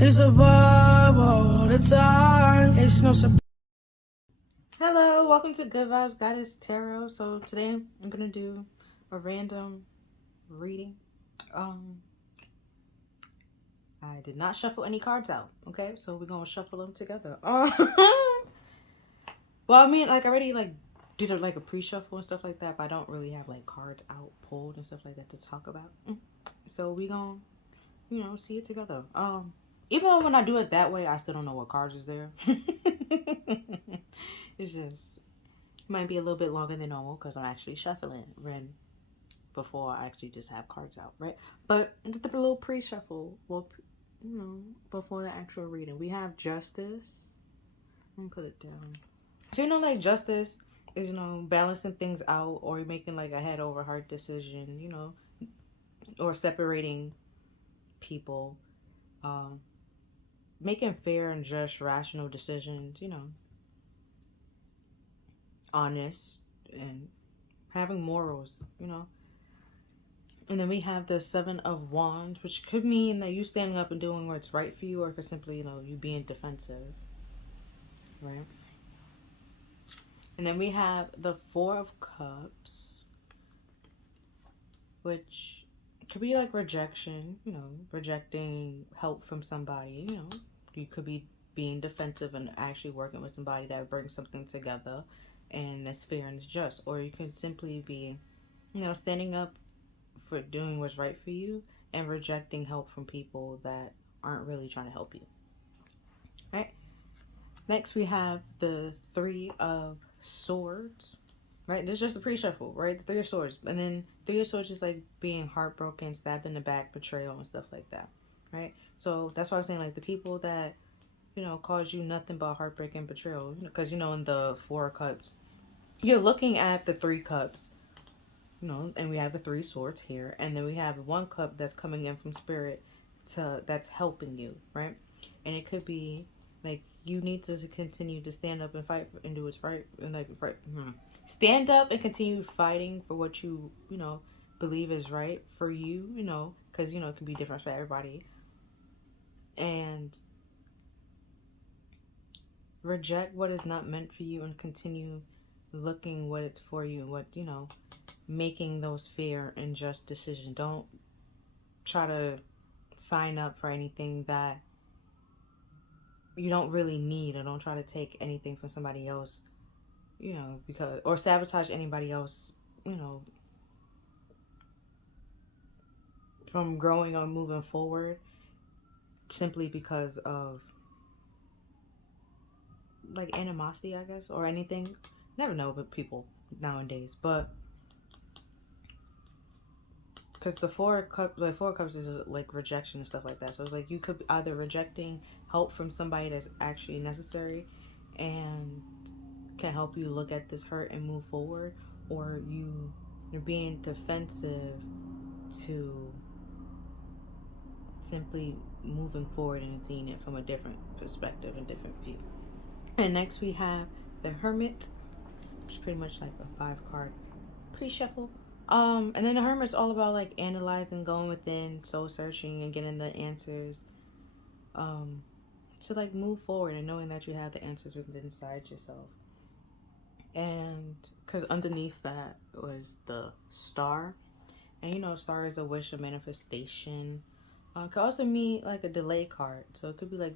It's a vibe all the time. It's no surprise. Hello, welcome to Good Vibes Goddess Tarot. So today I'm gonna do a random reading. I did not shuffle any cards out. Okay, so we're gonna shuffle them together. Well, I mean, like I already did a pre-shuffle and stuff like that, but I don't really have like cards out pulled and stuff like that to talk about. So we gonna see it together. Even though when I do it that way, I still don't know what cards is there. It's just might be a little bit longer than normal because I'm actually shuffling when before I actually just have cards out, right? But just a little pre-shuffle, well, before the actual reading, we have justice. Let me put it down. So like justice is balancing things out, or you're making like a head over heart decision, or separating people, making fair and just rational decisions, honest and having morals. And then we have the Seven of Wands, which could mean that you standing up and doing what's right for you, or it could simply, you being defensive, right? And then we have the Four of Cups, which could be like rejection, rejecting help from somebody, you could be being defensive and actually working with somebody that brings something together and that's fair and it's just. Or you could simply be, standing up for doing what's right for you and rejecting help from people that aren't really trying to help you. Right? Next we have the Three of Swords. Right? This is just the pre-shuffle, right? The Three of Swords. And then Three of Swords is like being heartbroken, stabbed in the back, betrayal and stuff like that. Right? So that's why I was saying like the people that, cause you nothing but heartbreak and betrayal. Because in the Four of Cups, you're looking at the Three Cups, and we have the Three Swords here, and then we have one cup that's coming in from spirit that's helping you, right? And it could be like you need to continue to stand up and fight and do what's right, and stand up and continue fighting for what you believe is right for you, because it can be different for everybody, and reject what is not meant for you and continue looking what it's for you, what making those fair and just decisions. Don't try to sign up for anything that you don't really need, or don't try to take anything from somebody else, because, or sabotage anybody else, from growing or moving forward simply because of like animosity, I guess, or anything. Never know with people nowadays, but because the Four of Cups is like rejection and stuff like that. So it's like you could be either rejecting help from somebody that's actually necessary and can help you look at this hurt and move forward, or you're being defensive to simply moving forward and seeing it from a different perspective and different view. And next we have the Hermit, which is pretty much like a 5-card pre-shuffle. And then the Hermit's all about like analyzing, going within, soul searching, and getting the answers. To like move forward and knowing that you have the answers within inside yourself. And because underneath that was the Star, and Star is a wish, a manifestation. Could also mean like a delay card, so it could be like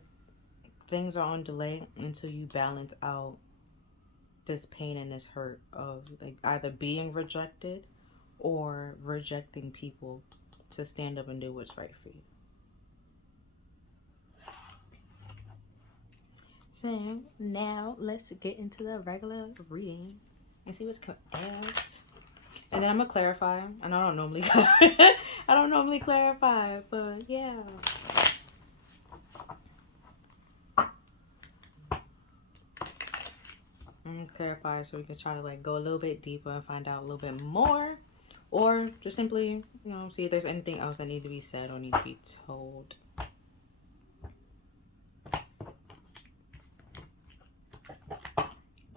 things are on delay until you balance out this pain and this hurt of like either being rejected or rejecting people to stand up and do what's right for you. So now let's get into the regular reading and see what's coming out. And then I'm gonna clarify. And I don't normally clarify, but yeah. Clarify so we can try to like go a little bit deeper and find out a little bit more, or just simply see if there's anything else that needs to be said or need to be told.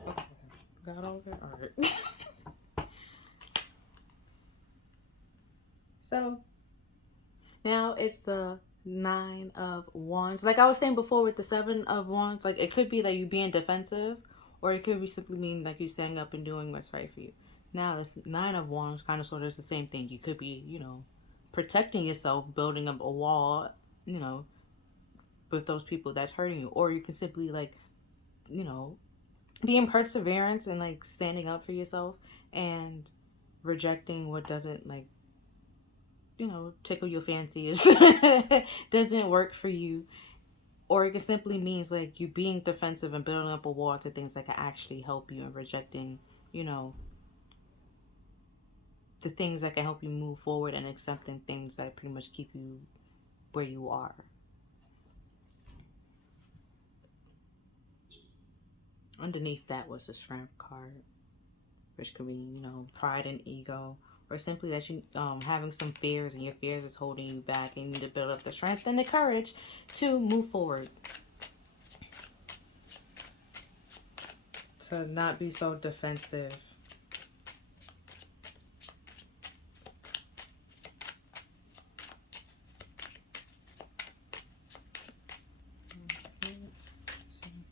Okay. Got all of it? All right. So now it's the Nine of Wands. Like I was saying before with the Seven of Wands, like it could be that you being defensive, or it could be simply mean like you standing up and doing what's right for you. Now this Nine of Wands kind of sort of is the same thing. You could be, protecting yourself, building up a wall, you know, with those people that's hurting you, or you can simply like, you know, being perseverance and like standing up for yourself and rejecting what doesn't like tickle your fancy is doesn't work for you. Or it can simply means like you being defensive and building up a wall to things that can actually help you, and rejecting, you know, the things that can help you move forward, and accepting things that pretty much keep you where you are. Underneath that was the Strength card, which could be, pride and ego, or simply that you having some fears, and your fears is holding you back, and you need to build up the strength and the courage to move forward, to not be so defensive.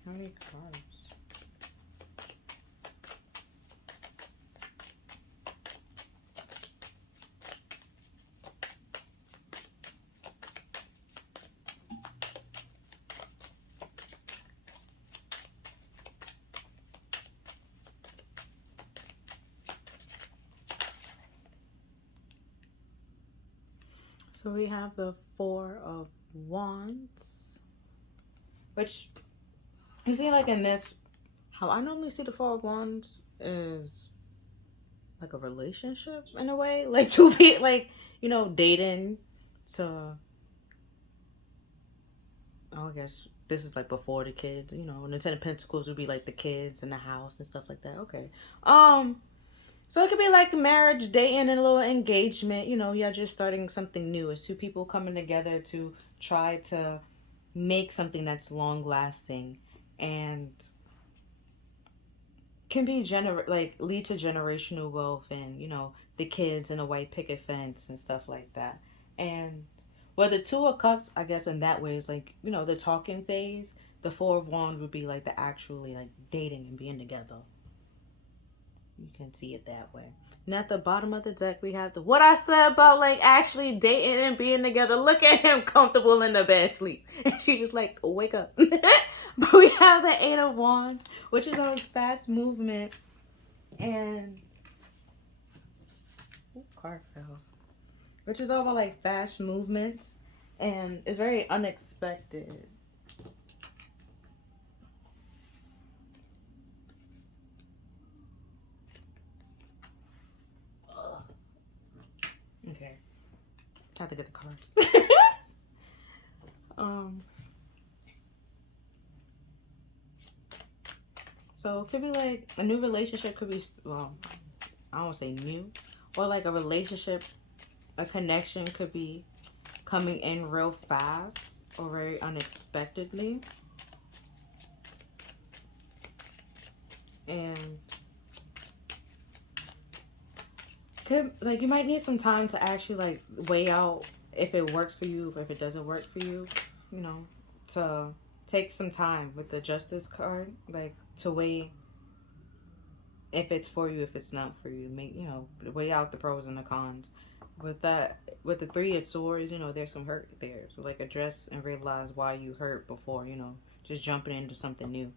How many cards? So we have the Four of Wands, which you see, like in this, how I normally see the Four of Wands is like a relationship in a way, like to be like, dating to, I guess this is like before the kids, and the Ten of Pentacles would be like the kids and the house and stuff like that. Okay. So it could be like marriage, dating, and a little engagement. You're just starting something new. It's two people coming together to try to make something that's long lasting, and can be like lead to generational wealth, and the kids and a white picket fence and stuff like that. And the Two of Cups, I guess in that way, is like the talking phase. The Four of Wands would be like the actually like dating and being together. You can see it that way. And at the bottom of the deck, we have what I said about like actually dating and being together. Look at him comfortable in the bed sleep. And she just like, wake up. But we have the Eight of Wands, which is on fast movement. And card fell. Which is all about like fast movements. And it's very unexpected. Okay. Have to get the cards. So it could be like a new relationship, could be, well, I don't say new, or like a relationship, a connection could be coming in real fast or very unexpectedly. And could, like, you might need some time to actually like weigh out if it works for you, if it doesn't work for you, to take some time with the Justice card, like to weigh if it's for you, if it's not for you, make, weigh out the pros and the cons. With the Three of Swords, there's some hurt there. So like address and realize why you hurt before, just jumping into something new.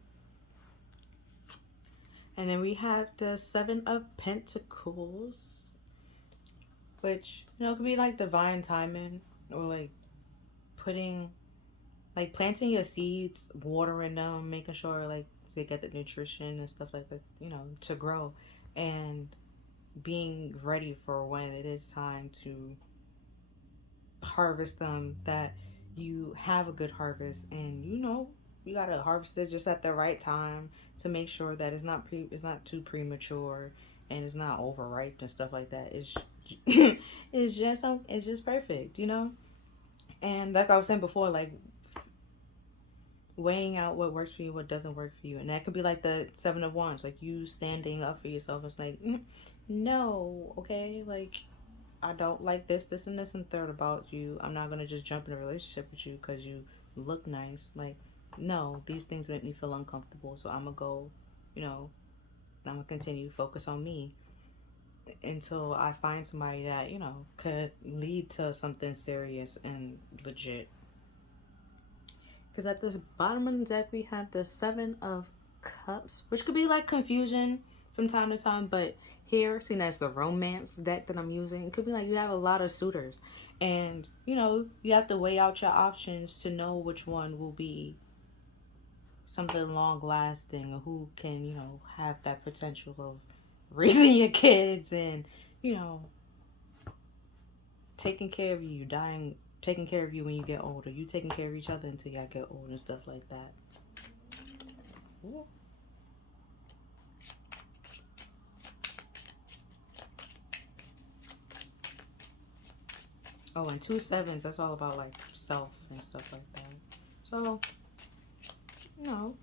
And then we have the Seven of Pentacles, which, could be like divine timing, or like planting your seeds, watering them, making sure like they get the nutrition and stuff like that, to grow, and being ready for when it is time to harvest them, that you have a good harvest, and you gotta harvest it just at the right time to make sure that it's not too premature, and it's not overripe and stuff like that. It's just perfect, And like I was saying before, like weighing out what works for you, what doesn't work for you. And that could be like the Seven of Wands, like you standing up for yourself. It's like, no, okay, like I don't like this, and this, and third about you. I'm not gonna just jump in a relationship with you because you look nice. Like, no, these things make me feel uncomfortable. So I'm gonna go, you know, I'm gonna continue to focus on me until I find somebody that, you know, could lead to something serious and legit. Because at the bottom of the deck, we have the Seven of Cups, which could be like confusion from time to time, but here, seen as the romance deck that I'm using, it could be like you have a lot of suitors. And, you know, you have to weigh out your options to know which one will be something long lasting or who can, you know, have that potential of raising your kids and, you know, taking care of you, taking care of you when you get older, you taking care of each other until y'all get old and stuff like that. Ooh. Oh, and 2 sevens, that's all about like self and stuff like that. So, you know,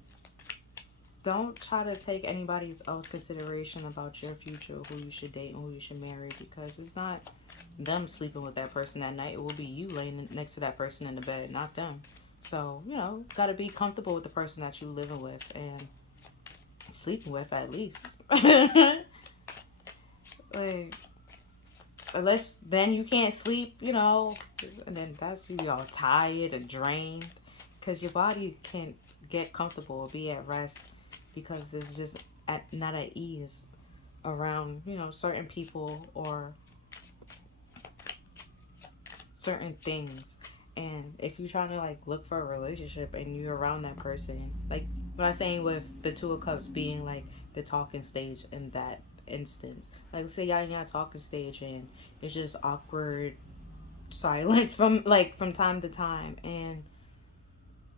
don't try to take anybody else's consideration about your future, who you should date and who you should marry, because it's not them sleeping with that person that night. It will be you laying next to that person in the bed, not them. So, you know, got to be comfortable with the person that you living with and sleeping with at least. Like, unless then you can't sleep, you know, and then that's you all tired and drained because your body can't get comfortable or be at rest because it's just not at ease around, you know, certain people or certain things. And if you're trying to like look for a relationship and you're around that person, like what I was saying with the Two of Cups being like the talking stage in that instance, like say y'all in y'all talking stage and it's just awkward silence from time to time, and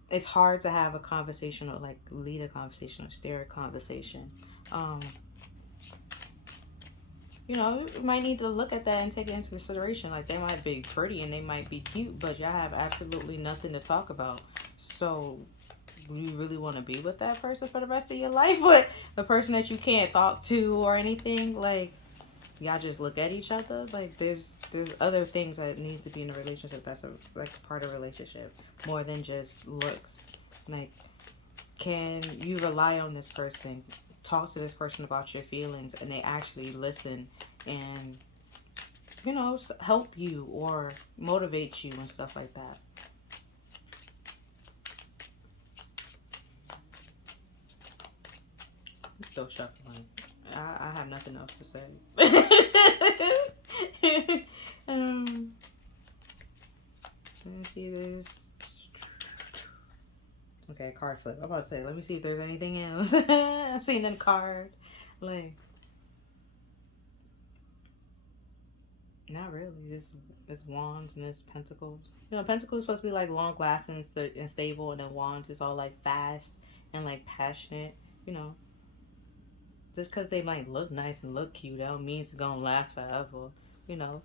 it's hard to have a conversation or like lead a conversation or steer a conversation. um you know, you might need to look at that and take it into consideration. Like, they might be pretty and they might be cute, but y'all have absolutely nothing to talk about. So, do you really want to be with that person for the rest of your life? With the person that you can't talk to or anything? Like, y'all just look at each other? Like, there's other things that needs to be in a relationship that's part of a relationship more than just looks. Like, can you rely on this person? Talk to this person about your feelings and they actually listen and, you know, help you or motivate you and stuff like that. I'm still shuffling. I have nothing else to say. Let me see this. Okay, card flip. I'm about to say, let me see if there's anything else. I'm seeing a card. Like, not really. This wands and this pentacles. You know, pentacles supposed to be like long lasting and stable, and then wands is all like fast and like passionate. You know, just because they might look nice and look cute, that don't mean it's gonna last forever. You know,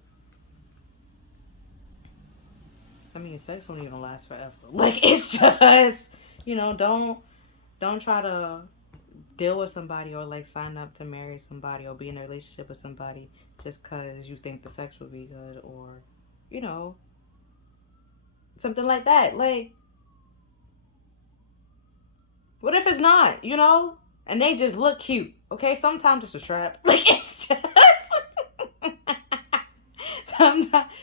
I mean, sex don't even last forever. Like, it's just, you know, don't try to deal with somebody or like sign up to marry somebody or be in a relationship with somebody just because you think the sex would be good, or, you know, something like that. Like, what if it's not, you know, and they just look cute? Okay, sometimes it's a trap. Like, it's just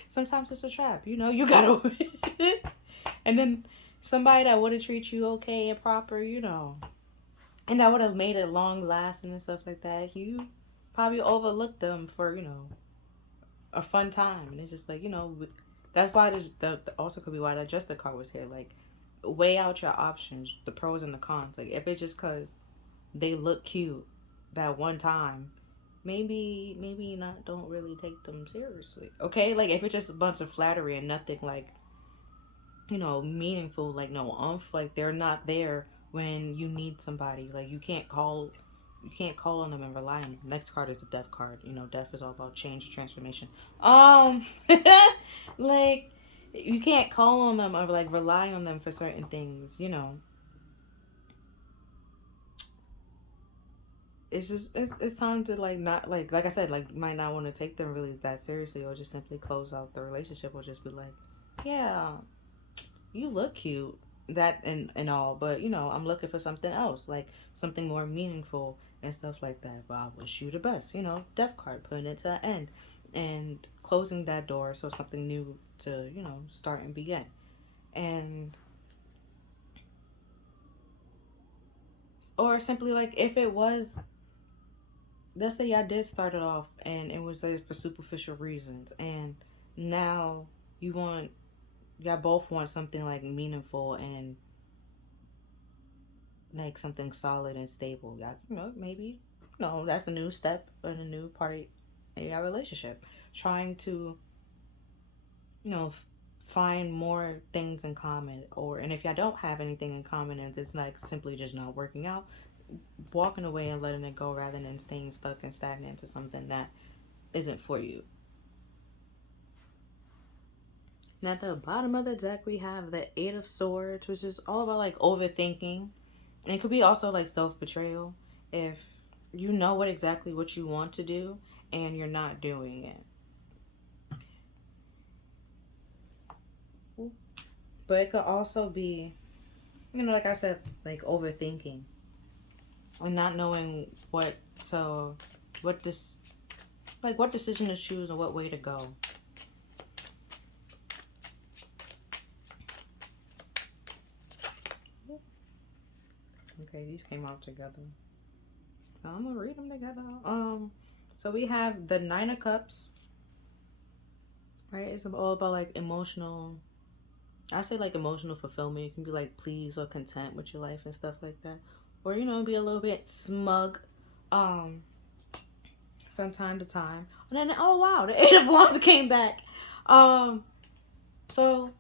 sometimes it's a trap, you know. You gotta and then somebody that wouldn't treat you okay and proper, you know, and that would have made it long lasting and stuff like that, you probably overlooked them for, you know, a fun time. And it's just like, you know, that's why the also could be why that just the card was here. Like, weigh out your options, the pros and the cons. Like, if it's just because they look cute that one time, maybe not, don't really take them seriously. Okay, like if it's just a bunch of flattery and nothing like, you know, meaningful, like no umph, like they're not there when you need somebody. Like, you can't call on them and rely on them. Next card is the death card. You know, death is all about change and transformation. Like, you can't call on them or like rely on them for certain things, you know. it's just it's time to like not like I said, like you might not want to take them really that seriously, or just simply close out the relationship, or just be like, yeah, you look cute, that and all, but I'm looking for something else, like something more meaningful and stuff like that. But I wish you the best, death card, putting it to an end and closing that door so something new to start and begin. And or simply like if it was, let's say y'all did start it off and it was like for superficial reasons, and now you want y'all both want something like meaningful and like something solid and stable. Y'all, maybe no, that's a new step in a new part of your relationship. Trying to you know f- find more things in common, or and if y'all don't have anything in common and it's like simply just not working out, walking away and letting it go rather than staying stuck and stagnant to something that isn't for you. And at the bottom of the deck, we have the Eight of Swords, which is all about like overthinking. And it could be also like self betrayal if you know what you want to do and you're not doing it. But it could also be, like I said, like overthinking and not knowing to, what this, like what decision to choose or what way to go. Okay, these came out together. I'm gonna read them together. So we have the Nine of Cups, right? It's all about like emotional. I say like emotional fulfillment. You can be like pleased or content with your life and stuff like that, or be a little bit smug, um, from time to time. And then oh wow, the Eight of Wands came back. So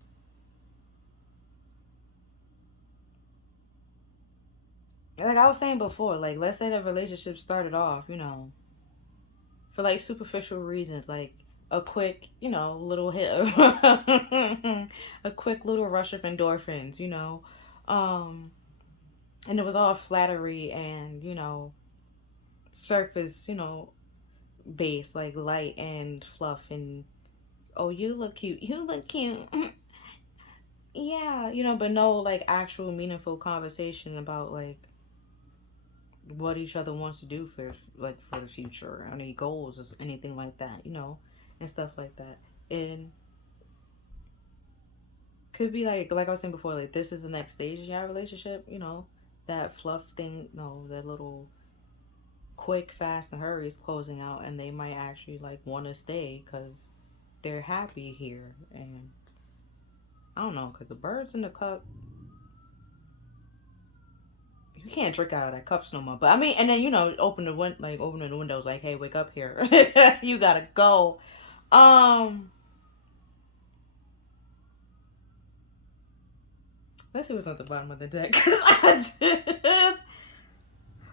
like I was saying before, like let's say the relationship started off, for like superficial reasons, like a quick, little hit of a quick little rush of endorphins, um, and it was all flattery and surface, base, like light and fluff, and oh, you look cute, you look cute, yeah, but no like actual meaningful conversation about like what each other wants to do for the future, any goals or anything like that, and stuff like that. And could be like I was saying before, like this is the next stage in your relationship, that fluff thing, no, that little quick, fast, and hurry is closing out, and they might actually like want to stay because they're happy here. And I don't know, because the birds in the cup, you can't drink out of that cups no more. But I mean, and then opening the windows, like, hey, wake up here, you gotta go. Um, let's see what's at the bottom of the deck.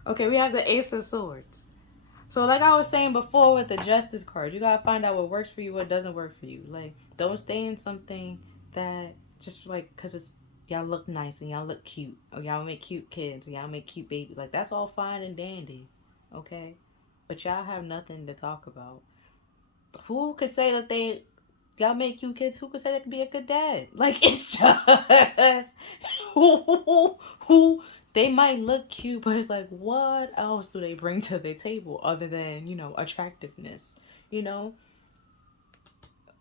Okay, we have the Ace of Swords. So, like I was saying before with the Justice card, you gotta find out what works for you, what doesn't work for you. Like, don't stay in something that just like because it's y'all look nice and y'all look cute, or y'all make cute kids, and y'all make cute babies. Like, that's all fine and dandy, okay? But y'all have nothing to talk about. Who could say that y'all make cute kids? Who could say they could be a good dad? Like, it's just who they might look cute, but it's like, what else do they bring to the table other than attractiveness? You know,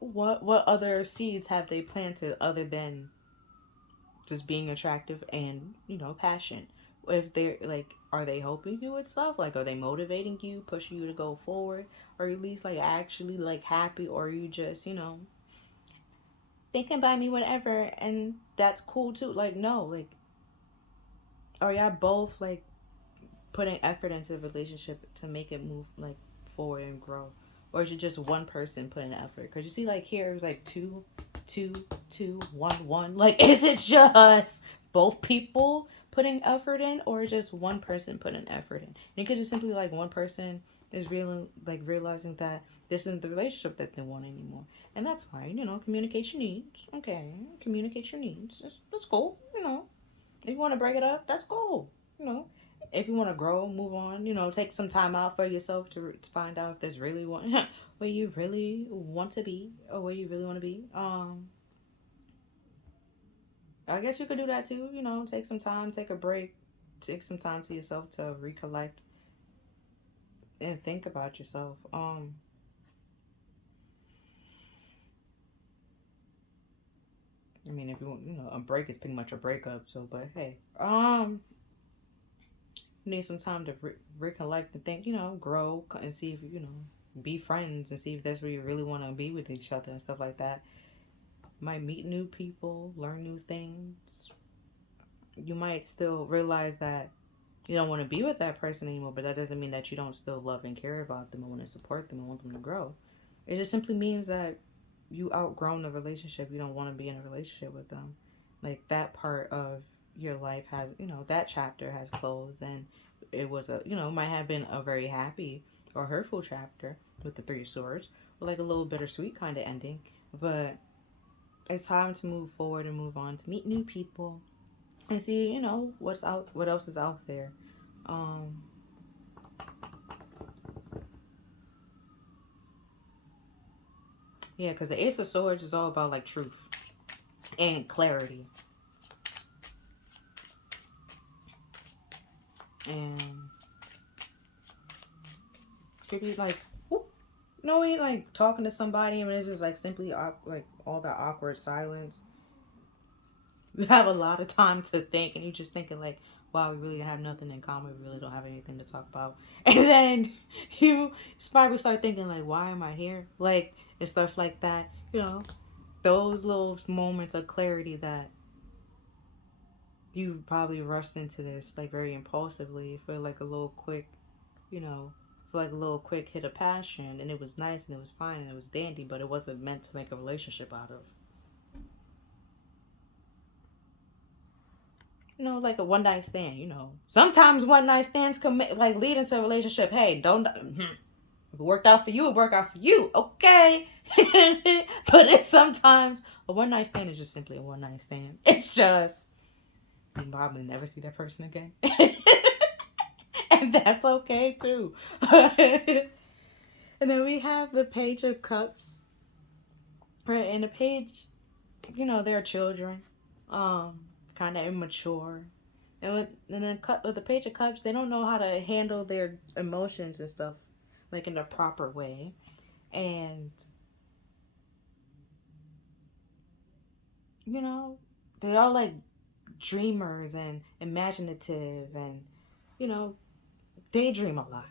what other seeds have they planted other than just being attractive and passion? If they're like, are they helping you with stuff? Like, are they motivating you, pushing you to go forward, or at least like actually like happy? Or are you just they can buy me whatever and that's cool too? Like, no, like, are y'all both like putting effort into the relationship to make it move like forward and grow, or is it just one person putting the effort? Because you see, like here it's like two, two, two, one, one. Like, is it just both people putting effort in, or just one person putting effort in? And it could just simply like one person is really like realizing that this isn't the relationship that they want anymore, and that's fine. Communication needs. Okay, communication needs. That's cool. If you want to break it up, that's cool. You know, If you want to grow, move on. Take some time out for yourself to find out if there's really one where you really want to be or where you really want to be. I guess you could do that too. Take some time, take a break, take some time to yourself to recollect and think about yourself. I mean, if you want, a break is pretty much a breakup. So, but hey, you need some time to recollect and think. Grow and see if be friends and see if that's where you really want to be with each other and stuff like that. Might meet new people, learn new things. You might still realize that you don't want to be with that person anymore, but that doesn't mean that you don't still love and care about them and want to support them and want them to grow. It just simply means that you outgrown the relationship. You don't want to be in a relationship with them. Like that part of your life has, that chapter has closed, and it was might have been a very happy or hurtful chapter with the Three of Swords, or like a little bittersweet kind of ending. But it's time to move forward and move on to meet new people and see, what else is out there. Yeah, because the Ace of Swords is all about like truth and clarity. And could be like, no, ain't like talking to somebody and it's just like simply like all that awkward silence. You have a lot of time to think, and you're just thinking like, wow, we really have nothing in common. We really don't have anything to talk about. And then you probably start thinking like, why am I here? Like, and stuff like that. Those little moments of clarity that you probably rushed into this like very impulsively for like a little quick, for like a little quick hit of passion, and it was nice and it was fine and it was dandy, but it wasn't meant to make a relationship out of. Like a one night stand. Sometimes one night stands can like lead into a relationship. Hey, don't. If it worked out for you, it worked out for you. Okay. But it's sometimes a one night stand is just simply a one night stand. It's just you probably never see that person again. And that's okay too. And then we have the Page of Cups. Right, and the page, they're children. Kind of immature. And with the Page of Cups, they don't know how to handle their emotions and stuff like in a proper way. And they are like dreamers and imaginative and daydream a lot,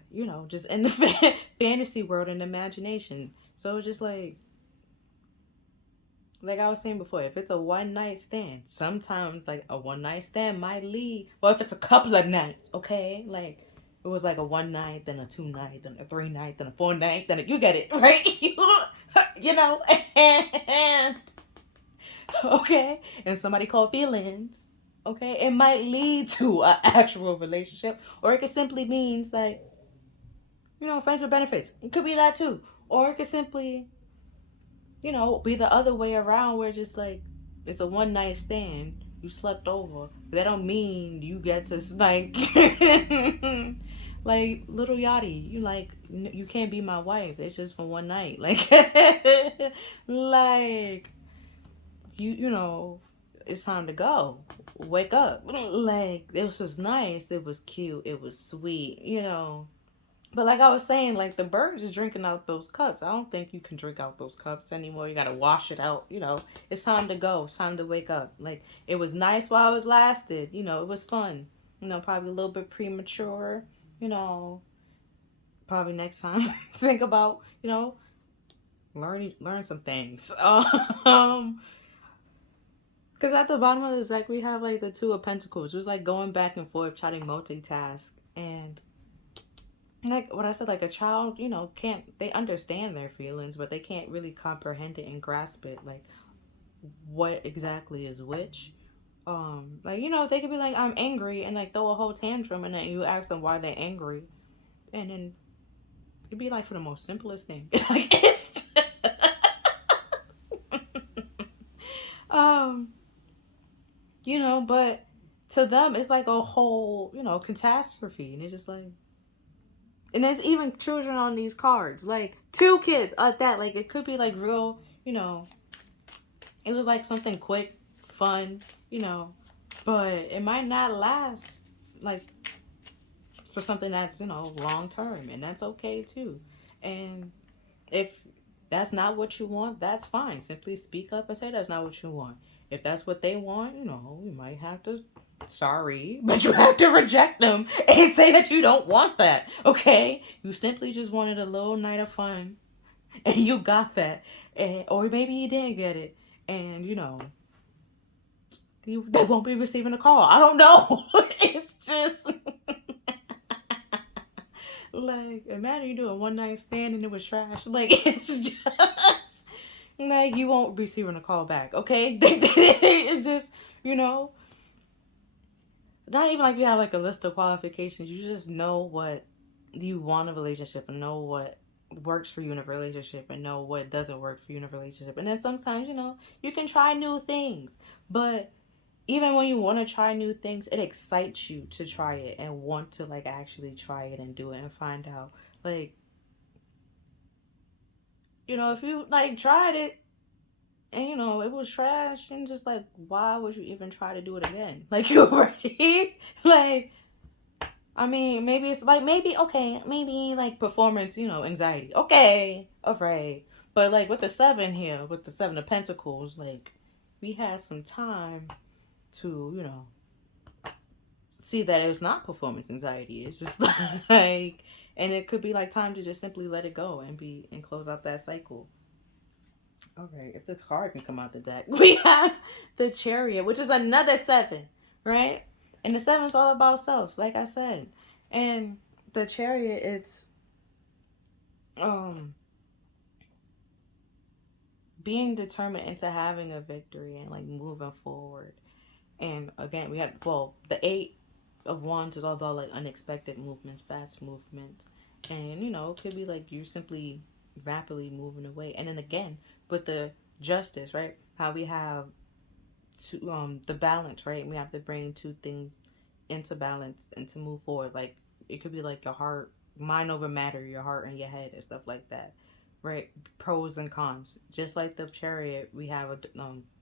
just in the fantasy world and imagination. So it's just like I was saying before, if it's a one night stand, sometimes like a one night stand might lead. Well, if it's a couple of nights, okay, like it was like a one night, then a two night, then a three night, then a four night, you get it, right? And okay, and somebody called feelings. Okay, it might lead to an actual relationship, or it could simply means like friends with benefits. It could be that too, or it could simply be the other way around where just like it's a one night stand. You slept over. That don't mean you get to like like little Yachty. You can't be my wife. It's just for one night. Like like it's time to go. Wake up. Like this was nice. It was cute. It was sweet. But like I was saying, like the birds are drinking out those cups. I don't think you can drink out those cups anymore. You gotta wash it out. It's time to go. It's time to wake up. Like it was nice while it lasted. It was fun. Probably a little bit premature. Probably next time think about learn some things. Because at the bottom of the deck we have like the Two of Pentacles. It was like going back and forth, trying to multitask, and like what I said, like a child, they understand their feelings, but they can't really comprehend it and grasp it, like what exactly is which. They could be like, I'm angry, and like throw a whole tantrum, and then you ask them why they're angry, and then it'd be like for the most simplest thing. It's like it's just but to them it's like a whole, catastrophe. And it's just like, and there's even children on these cards, like 2 kids at that. Like it could be like real, it was like something quick, fun, but it might not last like for something that's, long term, and that's okay too. And if that's not what you want, that's fine. Simply speak up and say that's not what you want. If that's what they want, you might have to, sorry, but you have to reject them and say that you don't want that, okay? You simply just wanted a little night of fun and you got that. Or maybe you didn't get it. And, they won't be receiving a call. I don't know. It's just like, imagine you do a one night stand and it was trash. Like, it's just like you won't be receiving a call back, okay? It's just, not even like you have like a list of qualifications. You just know what you want in a relationship and know what works for you in a relationship and know what doesn't work for you in a relationship. And then sometimes, you can try new things. But even when you want to try new things, it excites you to try it and want to like actually try it and do it and find out. Like, if you like tried it and it was trash, and just like, why would you even try to do it again? Like, you already like, I mean, maybe it's like, maybe like performance, anxiety. Okay, afraid. But like with the 7 here, with the 7 of Pentacles, like we had some time to, see that it's not performance anxiety. It's just like, and it could be like time to just simply let it go and close out that cycle. Okay, if the card can come out the deck, we have the Chariot, which is another 7, right? And the 7 is all about self, like I said. And the Chariot, it's um being determined into having a victory and like moving forward. And again, we have, well, the 8 of Wands is all about like unexpected movements, fast movements, and it could be like you're simply rapidly moving away. And then again, with the Justice, right? How we have the balance, right? We have to bring 2 things into balance and to move forward. Like it could be like your heart, mind over matter, your heart and your head and stuff like that, right? Pros and cons. Just like the Chariot, we have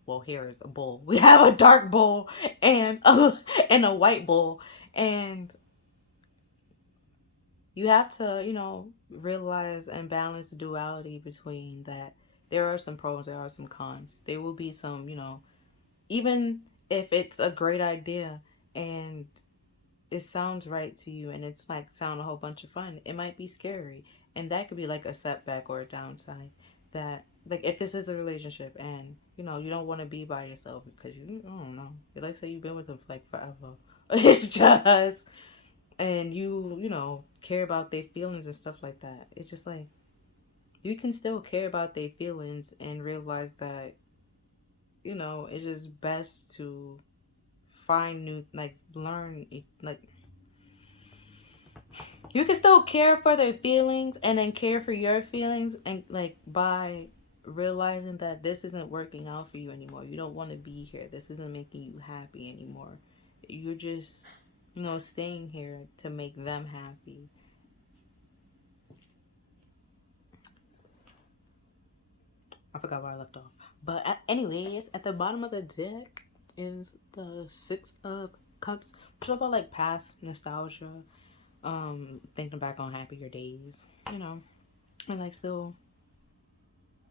well, here is a bull. We have a dark bull and a white bull, and you have to realize and balance the duality between that. There are some pros, there are some cons. There will be some, even if it's a great idea and it sounds right to you and it's like sound a whole bunch of fun, it might be scary, and that could be like a setback or a downside. That, like, if this is a relationship and you don't want to be by yourself because I don't know, like say you've been with them for like forever, it's just, and you care about their feelings and stuff like that. It's just like you can still care about their feelings and realize that it's just best to find new, like, learn, like, you can still care for their feelings and then care for your feelings, and like by realizing that this isn't working out for you anymore. You don't want to be here. This isn't making you happy anymore. You're just staying here to make them happy. I forgot where I left off. But anyways, at the bottom of the deck is the 6 of Cups. Which is about like past nostalgia, thinking back on happier days, and like still,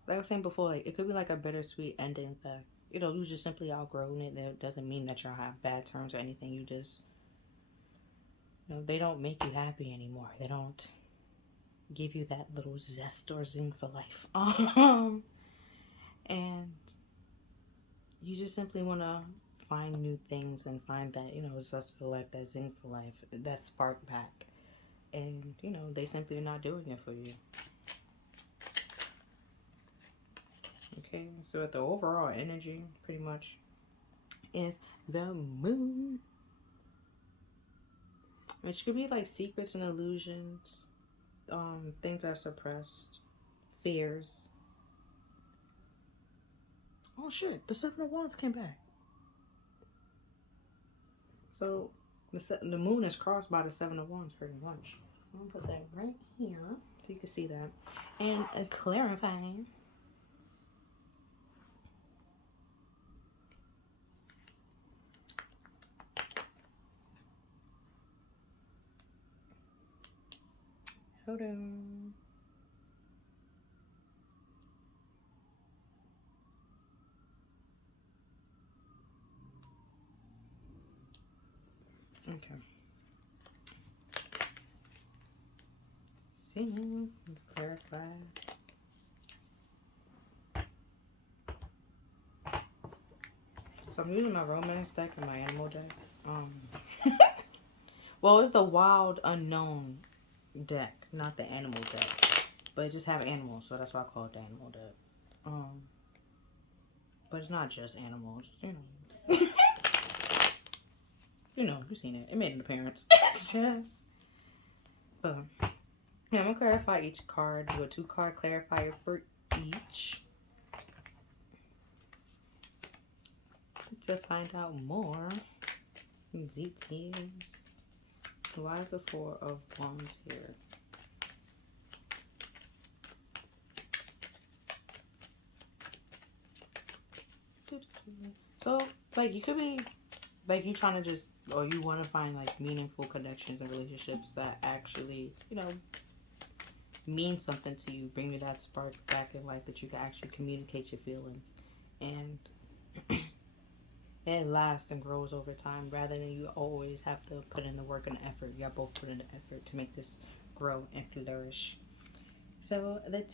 like I was saying before, like it could be like a bittersweet ending that you just simply outgrown it. That doesn't mean that y'all have bad terms or anything. You just, they don't make you happy anymore. They don't give you that little zest or zing for life. And you just simply want to find new things and find that zest for life, that zing for life, that spark back. And they simply are not doing it for you. Okay, so at the overall energy pretty much is the Moon, which could be like secrets and illusions, things that are suppressed, fears. Oh shit, the 7 of Wands came back. So the moon is crossed by the Seven of Wands pretty much. I'm gonna put that right here so you can see that. And clarifying. Hold on. Okay. See, let's clarify. So I'm using my romance deck and my animal deck. Well, it's the wild unknown deck, not the animal deck. But it just have animals, so that's why I call it the animal deck. But it's not just animals, you know. You know, you've seen it. It made an appearance. It's just. Yeah, I'm gonna clarify each card. Do a 2-card clarifier for each. To find out more details. Why is the 4 of Wands here? So, like, you could be, like, you trying to just, or you want to find, like, meaningful connections and relationships that actually, you know, mean something to you. Bring you that spark back in life that you can actually communicate your feelings. And it lasts and grows over time rather than you always have to put in the work and effort. You got both put in the effort to make this grow and flourish. So the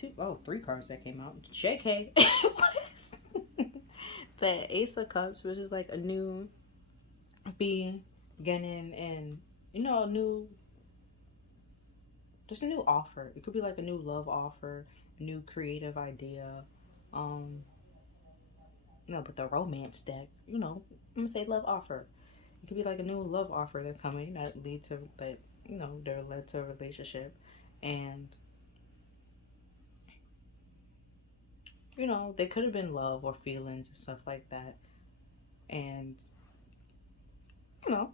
3 cards that came out. JK. The Ace of Cups, which is like a new beginning and, you know, just a new offer. It could be like a new love offer, a new creative idea. No, but the romance deck, you know, I'm gonna say love offer. It could be like a new love offer that's coming that lead to that, you know, they're led to a relationship, and you know, they could have been love or feelings and stuff like that, and you know,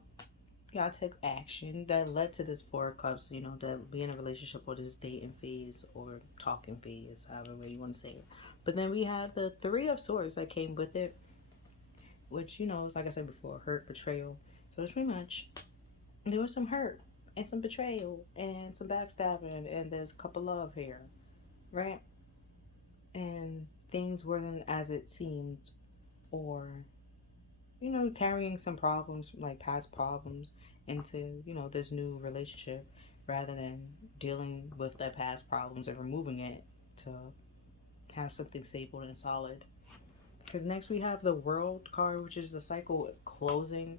y'all take action that led to this 4 of Cups, you know, to be in a relationship or this dating phase or talking phase, however way you want to say it. But then we have the 3 of Swords that came with it, which, you know, is like I said before, hurt, betrayal. So it's pretty much, there was some hurt and some betrayal and some backstabbing, and there's a couple love here, right? And things weren't as it seemed, or, you know, carrying some problems, like past problems, into, you know, this new relationship rather than dealing with the past problems and removing it to have something stable and solid. Because next we have the World card, which is the cycle closing.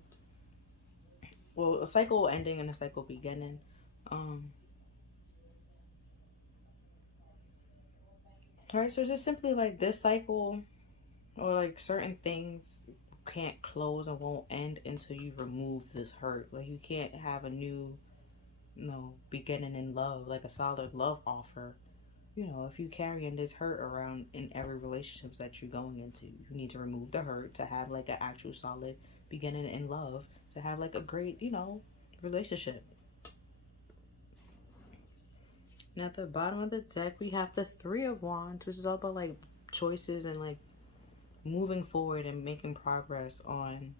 Well, a cycle ending and a cycle beginning. Alright, so just simply like this cycle, or like certain things can't close and won't end until you remove this hurt. Like you can't have a new, you know, beginning in love, like a solid love offer. You know, if you carrying this hurt around in every relationships that you're going into, you need to remove the hurt to have like an actual solid beginning in love, to have like a great, you know, relationship. Now at the bottom of the deck we have the 3 of Wands, which is all about like choices and like moving forward and making progress on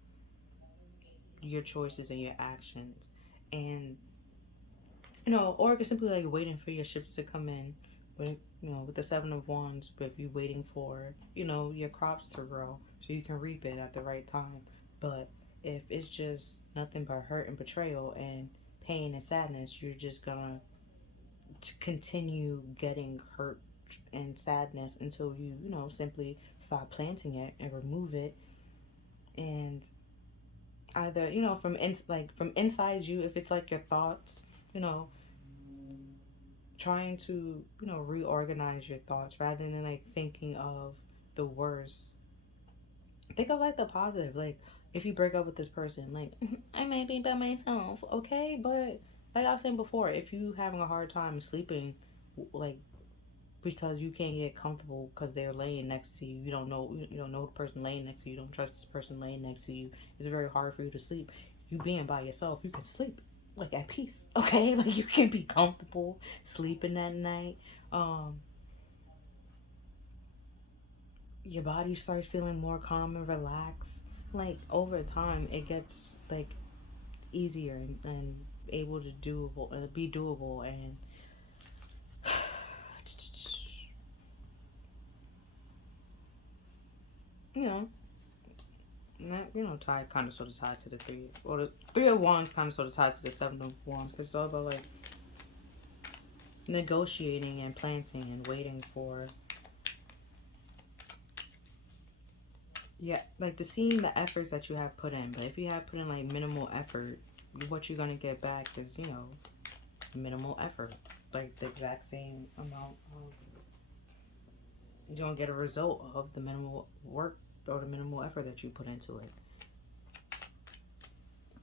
your choices and your actions. And you know, or it could simply like waiting for your ships to come in. With, you know, with the 7 of Wands, but if you're waiting for, you know, your crops to grow so you can reap it at the right time. But if it's just nothing but hurt and betrayal and pain and sadness, you're just gonna continue getting hurt and sadness until you know, simply stop planting it and remove it. And either, you know, from inside you, if it's like your thoughts, you know, trying to, you know, reorganize your thoughts rather than like thinking of the worst. Think of like the positive. Like if you break up with this person, like I may be by myself, okay, but like I was saying before, if you having a hard time sleeping, like because you can't get comfortable because they're laying next to you, you don't know the person laying next to you, you don't trust this person laying next to you, it's very hard for you to sleep. you being by yourself, you can sleep like at peace. Okay, like you can be comfortable sleeping that night. Um, your body starts feeling more calm and relaxed. Like over time, it gets like easier and able to doable, be doable, and you know, that, you know, tied kind of sort of tied to the three, or the three of wands kind of sort of tied to the seven of wands. But it's all about like negotiating and planting and waiting for, yeah, like to seeing the efforts that you have put in. But if you have put in like minimal effort, what you're gonna get back is, you know, minimal effort, like the exact same amount of, you're gonna get a result of the minimal work or the minimal effort that you put into it.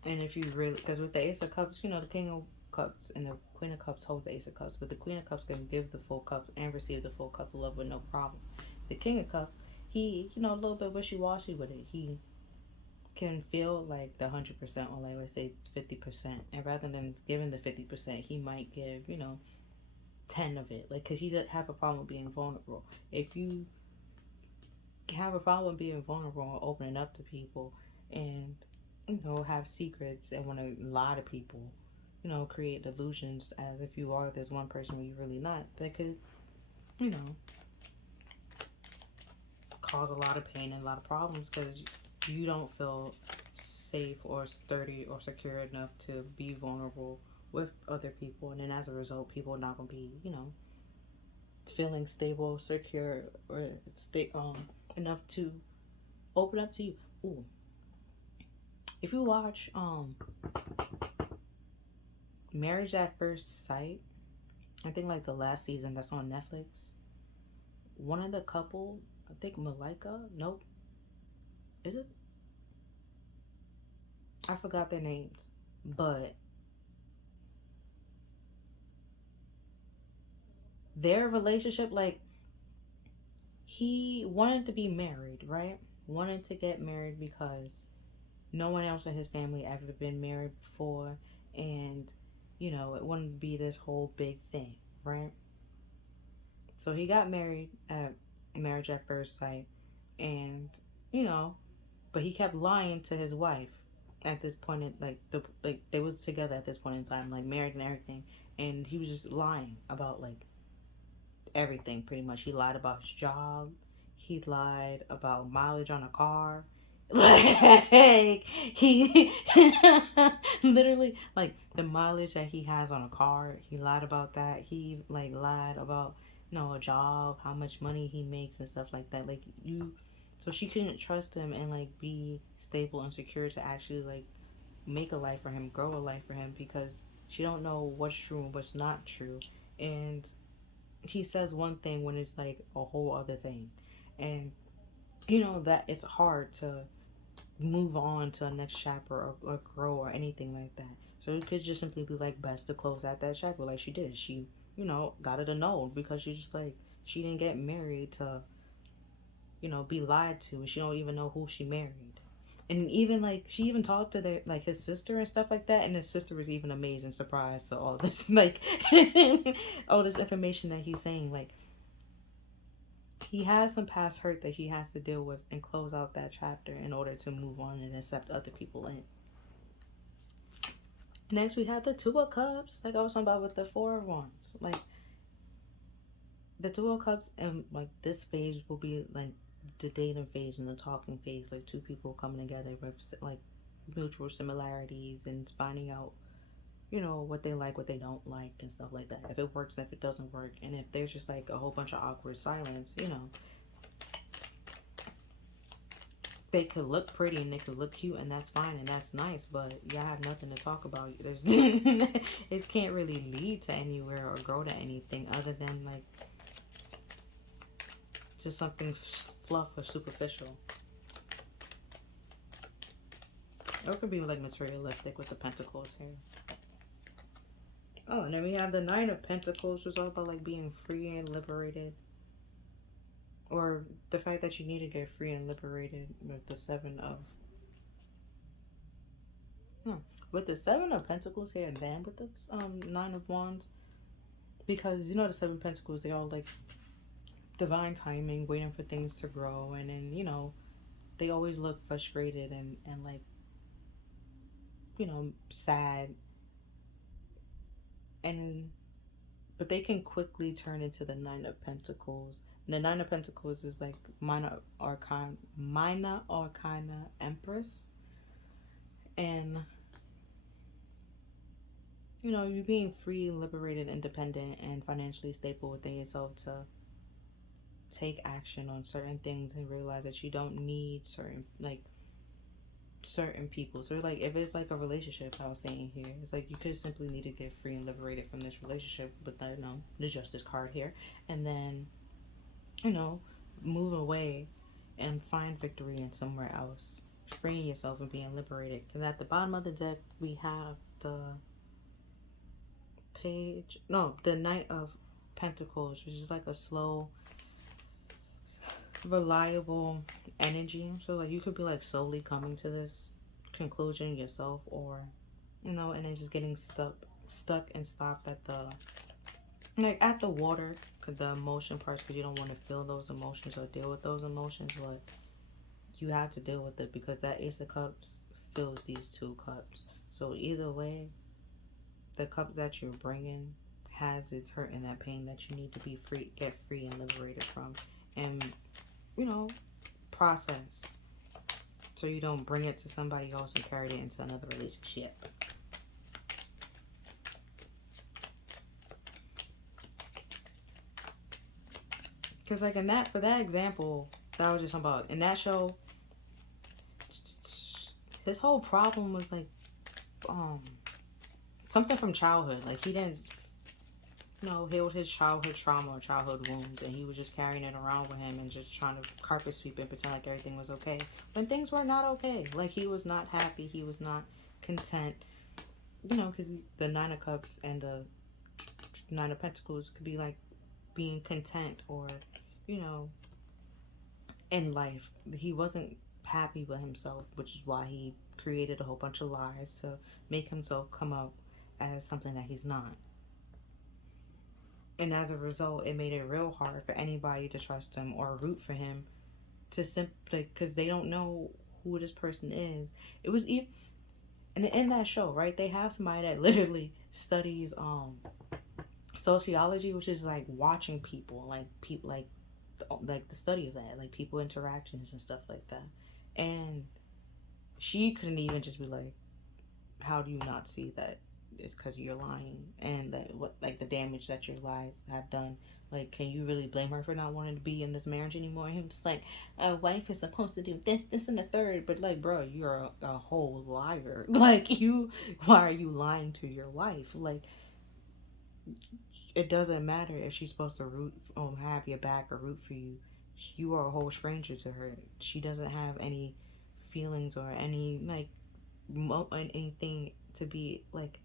And if you really, because with the Ace of Cups, you know, the King of Cups and the Queen of Cups hold the Ace of Cups, but the Queen of Cups can give the full cup and receive the full cup of love with no problem. The King of Cups, he, you know, a little bit wishy-washy with it. He can feel like the 100%, or like, let's say 50%, and rather than giving the 50%, he might give, you know, 10 of it, like, because he doesn't have a problem being vulnerable. If you have a problem being vulnerable and opening up to people, and, you know, have secrets and want to lie to people, you know, create delusions as if you are this one person when you're really not, that could, you know, cause a lot of pain and a lot of problems because you don't feel safe or sturdy or secure enough to be vulnerable with other people. And then as a result, people are not going to be, you know, feeling stable, secure, or stay enough to open up to you. Ooh. If you watch Marriage at First Sight, I think like the last season that's on Netflix, one of the couple, I think Malika, nope, is it? I forgot their names, but their relationship, like, he wanted to be married, right? Wanted to get married because no one else in his family ever been married before, and, you know, it wouldn't be this whole big thing, right? So he got married at Marriage at First Sight, and, you know, but he kept lying to his wife at this point in, like they was together at this point in time, like married and everything, and he was just lying about like everything pretty much. He lied about his job, he lied about mileage on a car, like he literally, like the mileage that he has on a car, he lied about that. He like lied about, you know, a job, how much money he makes and stuff like that. Like you, so she couldn't trust him and like be stable and secure to actually like make a life for him, grow a life for him, because she don't know what's true and what's not true. And he says one thing when it's like a whole other thing. And you know that it's hard to move on to a next chapter, or grow or anything like that. So it could just simply be like best to close out that chapter like she did. She, you know, got it annulled because she just like, she didn't get married to, you know, be lied to. She don't even know who she married. And even like she even talked to their like his sister and stuff like that, and his sister was even amazed and surprised to all this like all this information that he's saying. Like he has some past hurt that he has to deal with and close out that chapter in order to move on and accept other people in. Next we have the Two of Cups, like I was talking about with the Four of Wands. Like the Two of Cups, and like this phase will be like the dating phase and the talking phase, like two people coming together with like mutual similarities and finding out, you know, what they like, what they don't like, and stuff like that. If it works, if it doesn't work, and if there's just like a whole bunch of awkward silence, you know, they could look pretty and they could look cute, and that's fine and that's nice, but y'all have nothing to talk about. There's it can't really lead to anywhere or grow to anything other than like just something fluff or superficial. Or it could be like materialistic with the pentacles here. Oh, and then we have the Nine of Pentacles, which is all about like being free and liberated. Or the fact that you need to get free and liberated with the Seven of With the Seven of Pentacles here and then with the Nine of Wands, because you know the Seven of Pentacles, they all like divine timing, waiting for things to grow, and then you know they always look frustrated and like, you know, sad, and but they can quickly turn into the Nine of Pentacles. And the Nine of Pentacles is like minor arcana Empress, and you know, you being free, liberated, independent, and financially stable within yourself to take action on certain things and realize that you don't need certain people. So like if it's like a relationship, I was saying here, it's like you could simply need to get free and liberated from this relationship with the, you know, the Justice card here, and then, you know, move away and find victory in somewhere else, freeing yourself and being liberated. Because at the bottom of the deck we have the the Knight of Pentacles, which is like a slow, reliable energy. So like you could be like slowly coming to this conclusion yourself, or you know, and then just getting stuck and stopped at the at the water, the emotion parts, because you don't want to feel those emotions or deal with those emotions, but you have to deal with it because that Ace of Cups fills these two cups. So either way, the cup that you're bringing has this hurt and that pain that you need to be free, get free and liberated from, and you know, process, so you don't bring it to somebody else and carry it into another relationship. Because like in that, for that example that I was just talking about, in that show, his whole problem was like something from childhood. Like he didn't, you know, healed his childhood trauma or childhood wounds, and he was just carrying it around with him and just trying to carpet sweep and pretend like everything was okay when things were not okay. Like he was not happy, he was not content, you know, because the Nine of Cups and the Nine of Pentacles could be like being content, or you know, in life he wasn't happy with himself, which is why he created a whole bunch of lies to make himself come up as something that he's not. And as a result, it made it real hard for anybody to trust him or root for him, to simply, because they don't know who this person is. It was even, and in that show, right, they have somebody that literally studies sociology, which is like watching people, like people, like the study of that, like people interactions and stuff like that. And she couldn't even just be like, how do you not see that it's because you're lying, and that what, like the damage that your lies have done, like can you really blame her for not wanting to be in this marriage anymore? And he was just like, a wife is supposed to do this and the third, but like bro, you're a whole liar. Like you, why are you lying to your wife? Like it doesn't matter if she's supposed to have your back or root for you. You are a whole stranger to her. She doesn't have any feelings or any like anything to be like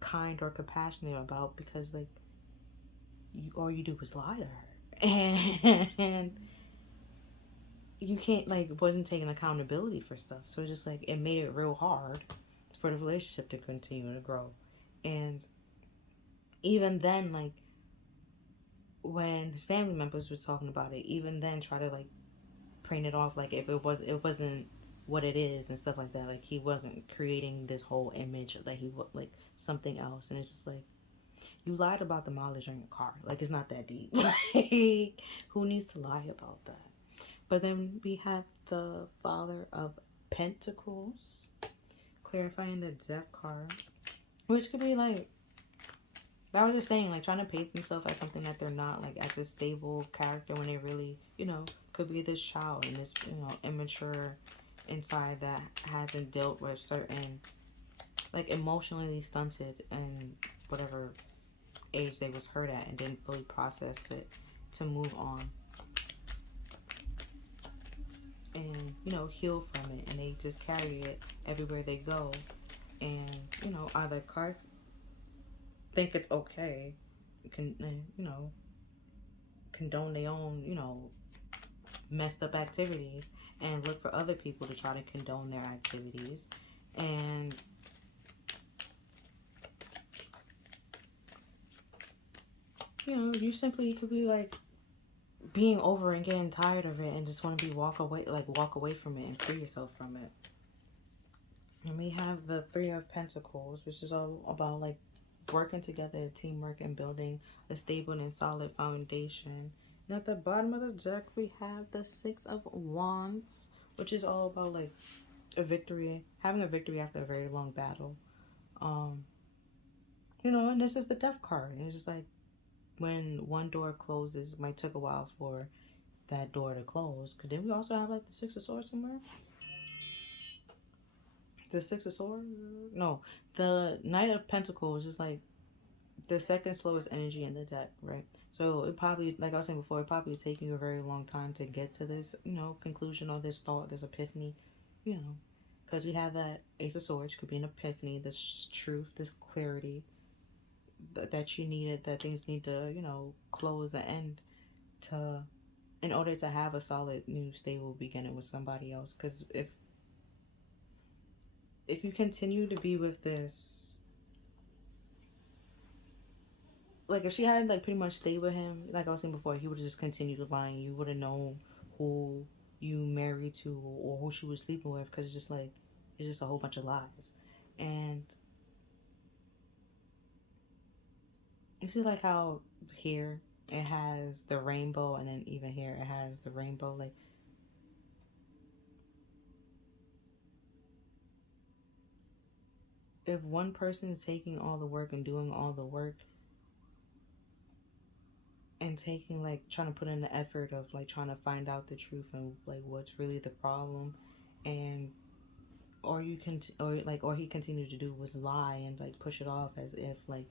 kind or compassionate about, because like all you do is lie to her, and you can't, like, wasn't taking accountability for stuff. So it's just like it made it real hard for the relationship to continue to grow. And even then, like when his family members were talking about it, even then try to like paint it off like if it wasn't what it is and stuff like that. Like he wasn't creating this whole image that he was like something else. And it's just like, you lied about the mileage on your car. Like it's not that deep. Like who needs to lie about that? But then we have the Father of Pentacles, clarifying the Death card, which could be like, I was just saying, like trying to paint themselves as something that they're not, like as a stable character, when they really, you know, could be this child and this, you know, immature inside that hasn't dealt with certain, like emotionally stunted and whatever age they was hurt at, and didn't fully process it to move on and, you know, heal from it, and they just carry it everywhere they go. And, you know, either think it's okay, can, you know, condone their own, you know, messed up activities, and look for other people to try to condone their activities. And you know, you simply could be like being over and getting tired of it and just want to be walk away from it and free yourself from it. And we have the Three of Pentacles, which is all about like working together, teamwork, and building a stable and solid foundation. And at the bottom of the deck, we have the Six of Wands, which is all about like a victory, having a victory after a very long battle. Um, you know, and this is the Death card. And it's just like when one door closes, it might take a while for that door to close. Because then we also have like the Six of Swords somewhere. The Six of Swords? No. The Knight of Pentacles is like the second slowest energy in the deck, right? So it probably, like I was saying before, it probably taking you a very long time to get to this, you know, conclusion or this thought, this epiphany, you know. Because we have that Ace of Swords, could be an epiphany, this truth, this clarity that you needed, that things need to, you know, close and end to, in order to have a solid, new, stable beginning with somebody else. Because if you continue to be with this, like if she had like pretty much stayed with him, like I was saying before, he would have just continued lying. You would have known who you married to or who she was sleeping with, because it's just a whole bunch of lies. And you see like how here it has the rainbow, and then even here it has the rainbow. Like if one person is taking all the work and doing all the work and taking like trying to put in the effort of like trying to find out the truth and like what's really the problem, and or he continued to do was lie and like push it off as if like,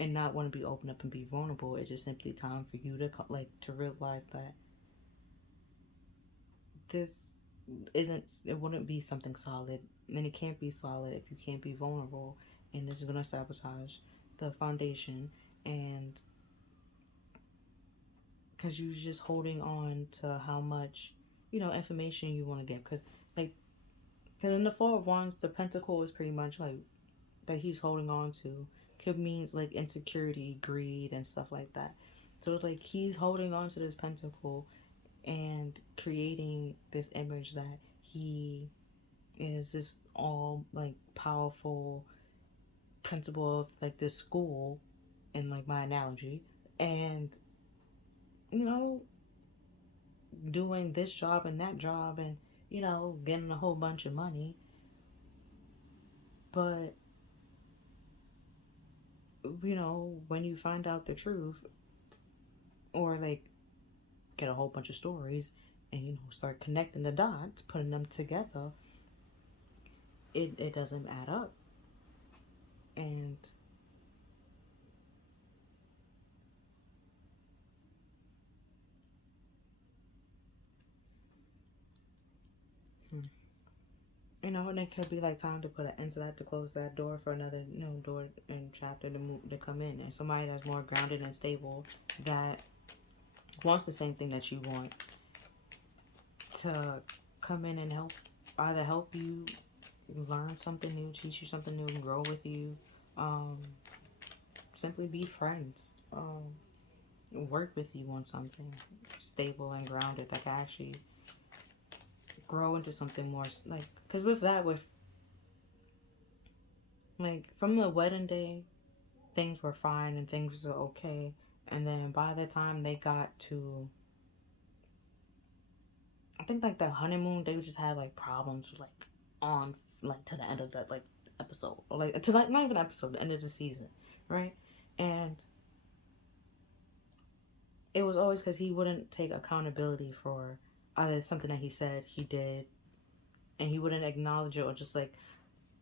and not want to be open up and be vulnerable. It's just simply time for you to like to realize that this it wouldn't be something solid, and it can't be solid if you can't be vulnerable, and this is going to sabotage the foundation. And because you're just holding on to how much, you know, information you want to get. Because like, because in the Four of Wands, the pentacle is pretty much like that he's holding on to could means like insecurity, greed, and stuff like that. So it's like he's holding on to this pentacle and creating this image that he is this all like powerful principal of like this school, in like my analogy, and you know, doing this job and that job, and you know, getting a whole bunch of money. But you know, when you find out the truth, or like get a whole bunch of stories and you know start connecting the dots, putting them together, it doesn't add up. And you know, and it could be like time to put an end to that, to close that door for another, you know, door and chapter to move to come in, and somebody that's more grounded and stable, that wants the same thing that you want, to come in and help you learn something new, teach you something new, grow with you, simply be friends, work with you on something stable and grounded that can actually grow into something more, like, because with like from the wedding day, things were fine and things were okay, and then by the time they got to, I think like the honeymoon, they just had like problems like on like to the end of that like episode, or like to like not even episode, the end of the season, right? And it was always because he wouldn't take accountability for either something that he said he did, and he wouldn't acknowledge it, or just like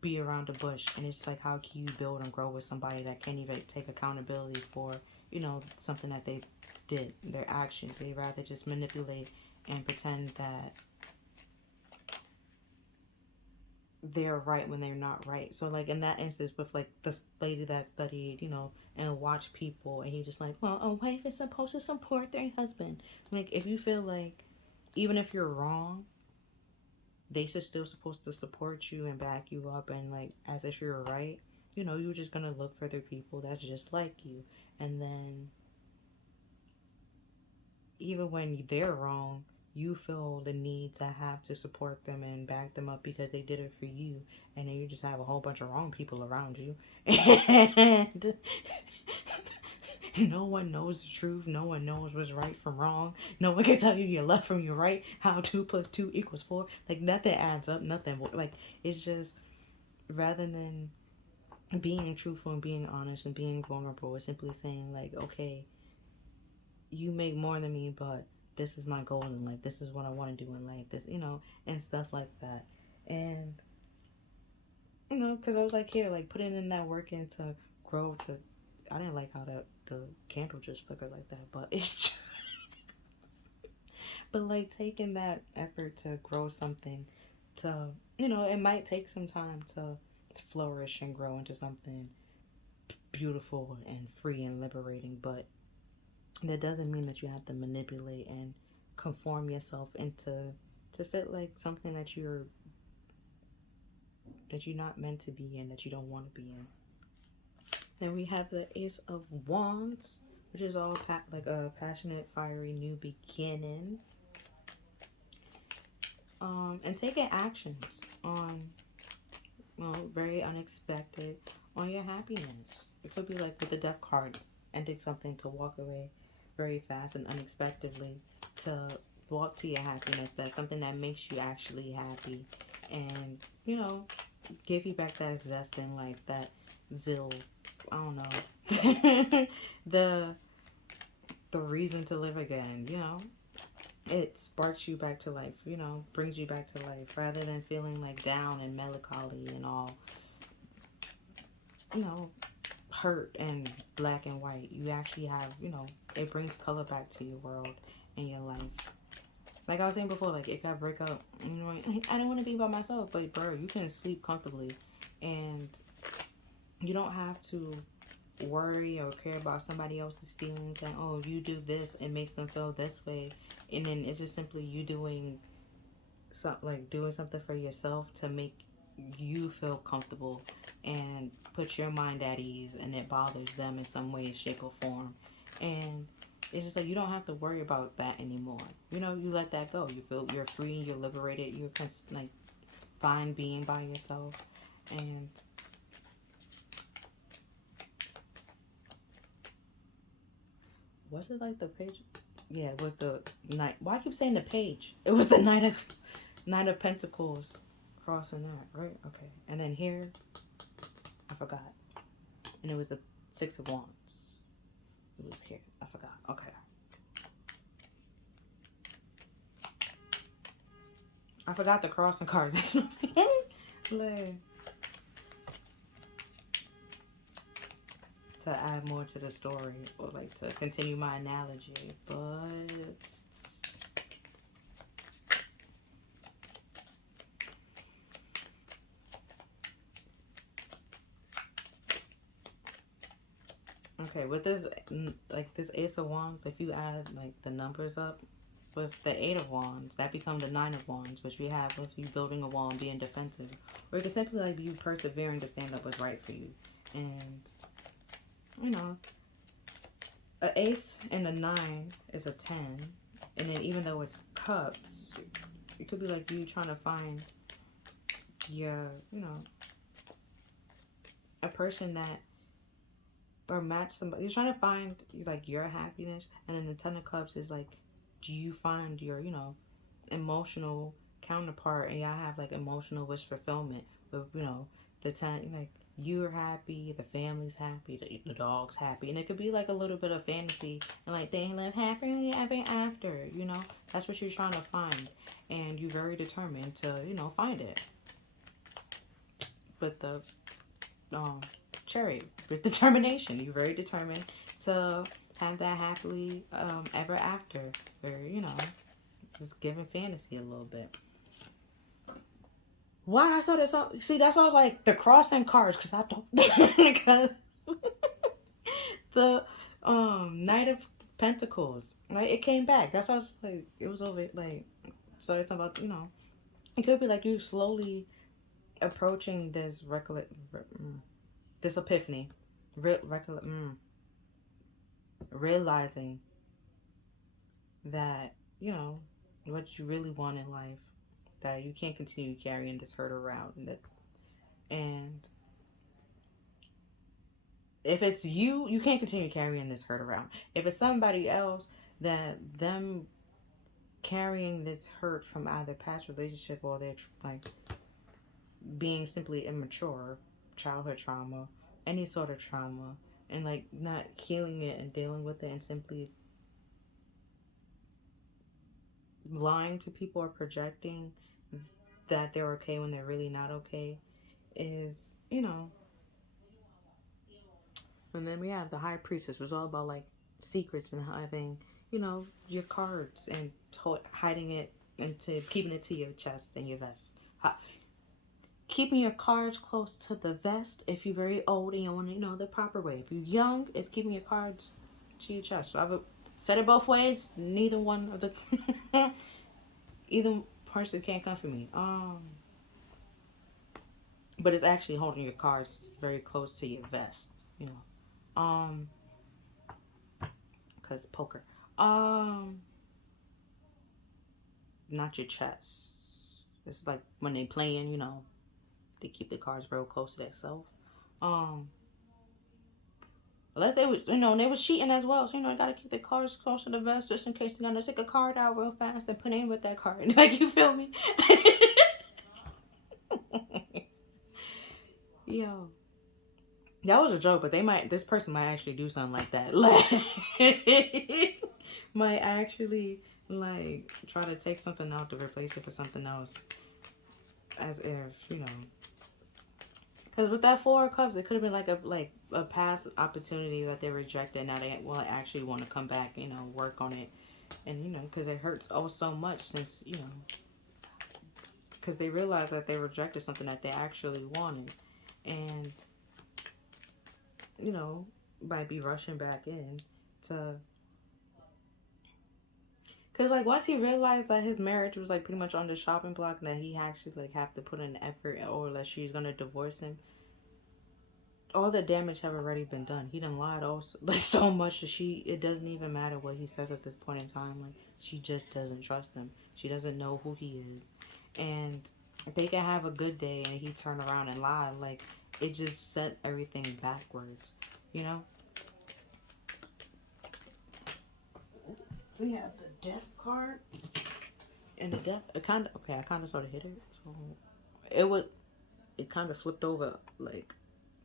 be around the bush. And it's like, how can you build and grow with somebody that can't even take accountability for, you know, something that they did, their actions? They rather just manipulate and pretend that they're right when they're not right. So like in that instance with like this lady that studied, you know, and watched people, and he just like, well, a wife is supposed to support their husband. Like if you feel like even if you're wrong, they should still supposed to support you and back you up, and like as if you're right. You know, you're just gonna look for other people that's just like you, and then even when they're wrong, you feel the need to have to support them and back them up because they did it for you, and then you just have a whole bunch of wrong people around you, and no one knows the truth. No one knows what's right from wrong. No one can tell you your left from your right. How 2 + 2 = 4. Like nothing adds up. Nothing. Like it's just, rather than being truthful and being honest and being vulnerable, it's simply saying like, okay, you make more than me, but this is my goal in life. This is what I want to do in life. This, and stuff like that. And because I was like, here, like putting in that work in to grow to. I didn't like how the candle just flickered like that, but it's just, but like taking that effort to grow something, to it might take some time to flourish and grow into something beautiful and free and liberating, but that doesn't mean that you have to manipulate and conform yourself into to fit like something that you're not meant to be in, that you don't want to be in. Then we have the Ace of Wands, which is all like a passionate, fiery new beginning. And taking actions on, very unexpected, on your happiness. It could be like with the Death card, ending something to walk away very fast and unexpectedly, to walk to your happiness. That's something that makes you actually happy, and give you back that zest in life, that zeal. I don't know. the reason to live again, it sparks you back to life, brings you back to life, rather than feeling like down and melancholy and all, hurt and black and white. You actually have, it brings color back to your world and your life. Like I was saying before, like if I break up, I don't want to be by myself, but bro, you can sleep comfortably, and you don't have to worry or care about somebody else's feelings, and if you do this, it makes them feel this way, and then it's just simply you doing something for yourself to make you feel comfortable and put your mind at ease, and it bothers them in some way, shape, or form, and it's just like you don't have to worry about that anymore. You let that go. You feel you're free, you're liberated, you're like fine being by yourself, and was it like the page? Yeah, it was the night. Why I keep saying the page? It was the Knight of Pentacles crossing that, right? Okay. And then here, I forgot. And it was the Six of Wands. It was here. I forgot. Okay. I forgot the crossing cards. Like, to add more to the story, or like to continue my analogy, but okay, with this, like this Ace of Wands, if you add like the numbers up with the Eight of Wands, that becomes the Nine of Wands, which we have with you building a wall and being defensive, or it could simply like you persevering to stand up what's right for you. And a ace and a 9 is a 10, and then even though it's cups, it could be like you trying to find your, a person that, or match somebody. You're trying to find like your happiness, and then the 10 of cups is like, do you find your, emotional counterpart, and y'all have like emotional wish fulfillment with, the 10, like you're happy, the family's happy, the dog's happy, and it could be like a little bit of fantasy, and like they live happily ever after, that's what you're trying to find, and you're very determined to, find it. But the Chariot, with determination, you're very determined to have that happily ever after, where just giving fantasy a little bit. Why I saw this song? See, that's why I was like the crossing cards, because I don't because the Knight of Pentacles, right? It came back. That's why I was like, it was over like, so it's about It could be like you slowly approaching this this epiphany, realizing that, you know, what you really want in life, that you can't continue carrying this hurt around, and if it's you, you can't continue carrying this hurt around. If it's somebody else, that them carrying this hurt from either past relationship or their like being simply immature, childhood trauma, any sort of trauma, and like not healing it and dealing with it and simply lying to people or projecting that they're okay when they're really not okay is, you know. And then we have the high priestess, which is all about like secrets and having, you know, your cards and hiding it into keeping it to your chest and your vest. Keeping your cards close to the vest if you're very old and you want to, you know, the proper way. If you're young, it's keeping your cards to your chest. So I've said it both ways. Neither one of the either person can't come for me. But it's actually holding your cards very close to your vest, you know. Cause poker. Not your chest. It's like when they playing, you know, they keep the cards real close to themselves. Unless they was, you know, they was cheating as well. So, you know, you gotta keep the cards close to the vest just in case they're gonna take a card out real fast and put in with that card. Like, you feel me? Yo. That was a joke, but this person might actually do something like that. Like, might actually, like, try to take something out to replace it for something else. As if, you know. Because with that Four of Cups, it could have been like a past opportunity that they rejected. Now they will actually want to come back, you know, work on it. And, you know, because it hurts so much since, you know, because they realized that they rejected something that they actually wanted. And, you know, might be rushing back in to... Because, like, once he realized that his marriage was, like, pretty much on the shopping block and that he actually, like, have to put in effort or that she's going to divorce him, all the damage have already been done. He done lied also, like, so much that it doesn't even matter what he says at this point in time. Like, she just doesn't trust him. She doesn't know who he is. And they can have a good day and he turn around and lie. Like, it just set everything backwards, you know? We have the death card. And the death, I kind of sort of hit it. So it kind of flipped over, like,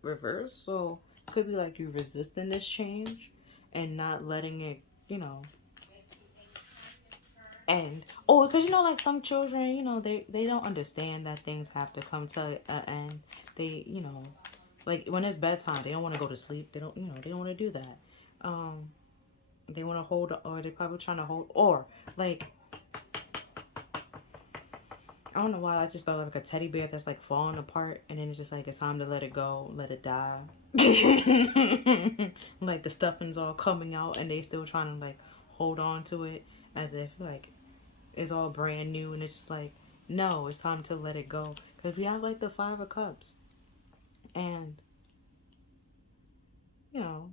reverse. So it could be like you resisting this change and not letting it, you know, end. Oh, because, you know, like some children, you know, they don't understand that things have to come to an end. They, you know, like when it's bedtime, they don't want to go to sleep. They don't, you know, they don't want to do that. They want to hold, or they're probably trying to hold, or like, I don't know why, I just thought like a teddy bear that's like falling apart, and then it's just like it's time to let it go, let it die. Like the stuffing's all coming out, and they still trying to like hold on to it as if like it's all brand new, and it's just like, no, it's time to let it go. Because we have like the Five of Cups, and you know,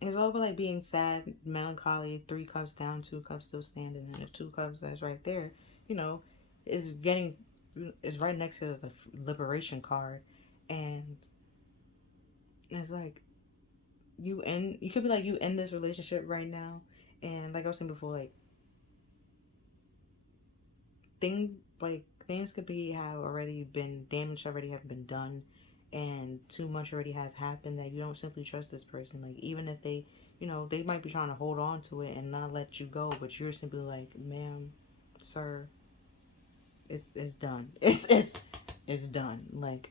it's all about like being sad, melancholy, 3 cups down, 2 cups still standing, and the 2 cups that's right there, you know, is right next to the liberation card, and it's like you could be like you end this relationship right now, and like I was saying before, like things could be have already been damaged, already have been done, and too much already has happened that you don't simply trust this person. Like, even if they, you know, they might be trying to hold on to it and not let you go, but you're simply like, ma'am, sir, it's done. It's done. Like,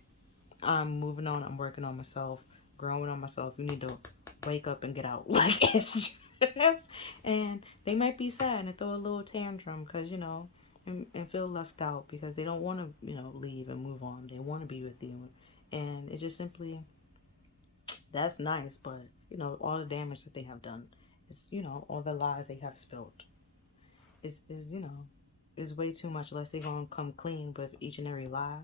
I'm moving on. I'm working on myself, growing on myself. You need to wake up and get out. Like, it's just, and they might be sad and throw a little tantrum because, you know, and feel left out because they don't want to, you know, leave and move on. They want to be with you. And it just simply, that's nice, but, you know, all the damage that they have done is, you know, all the lies they have spilled. is you know, is way too much unless they gonna come clean with each and every lie.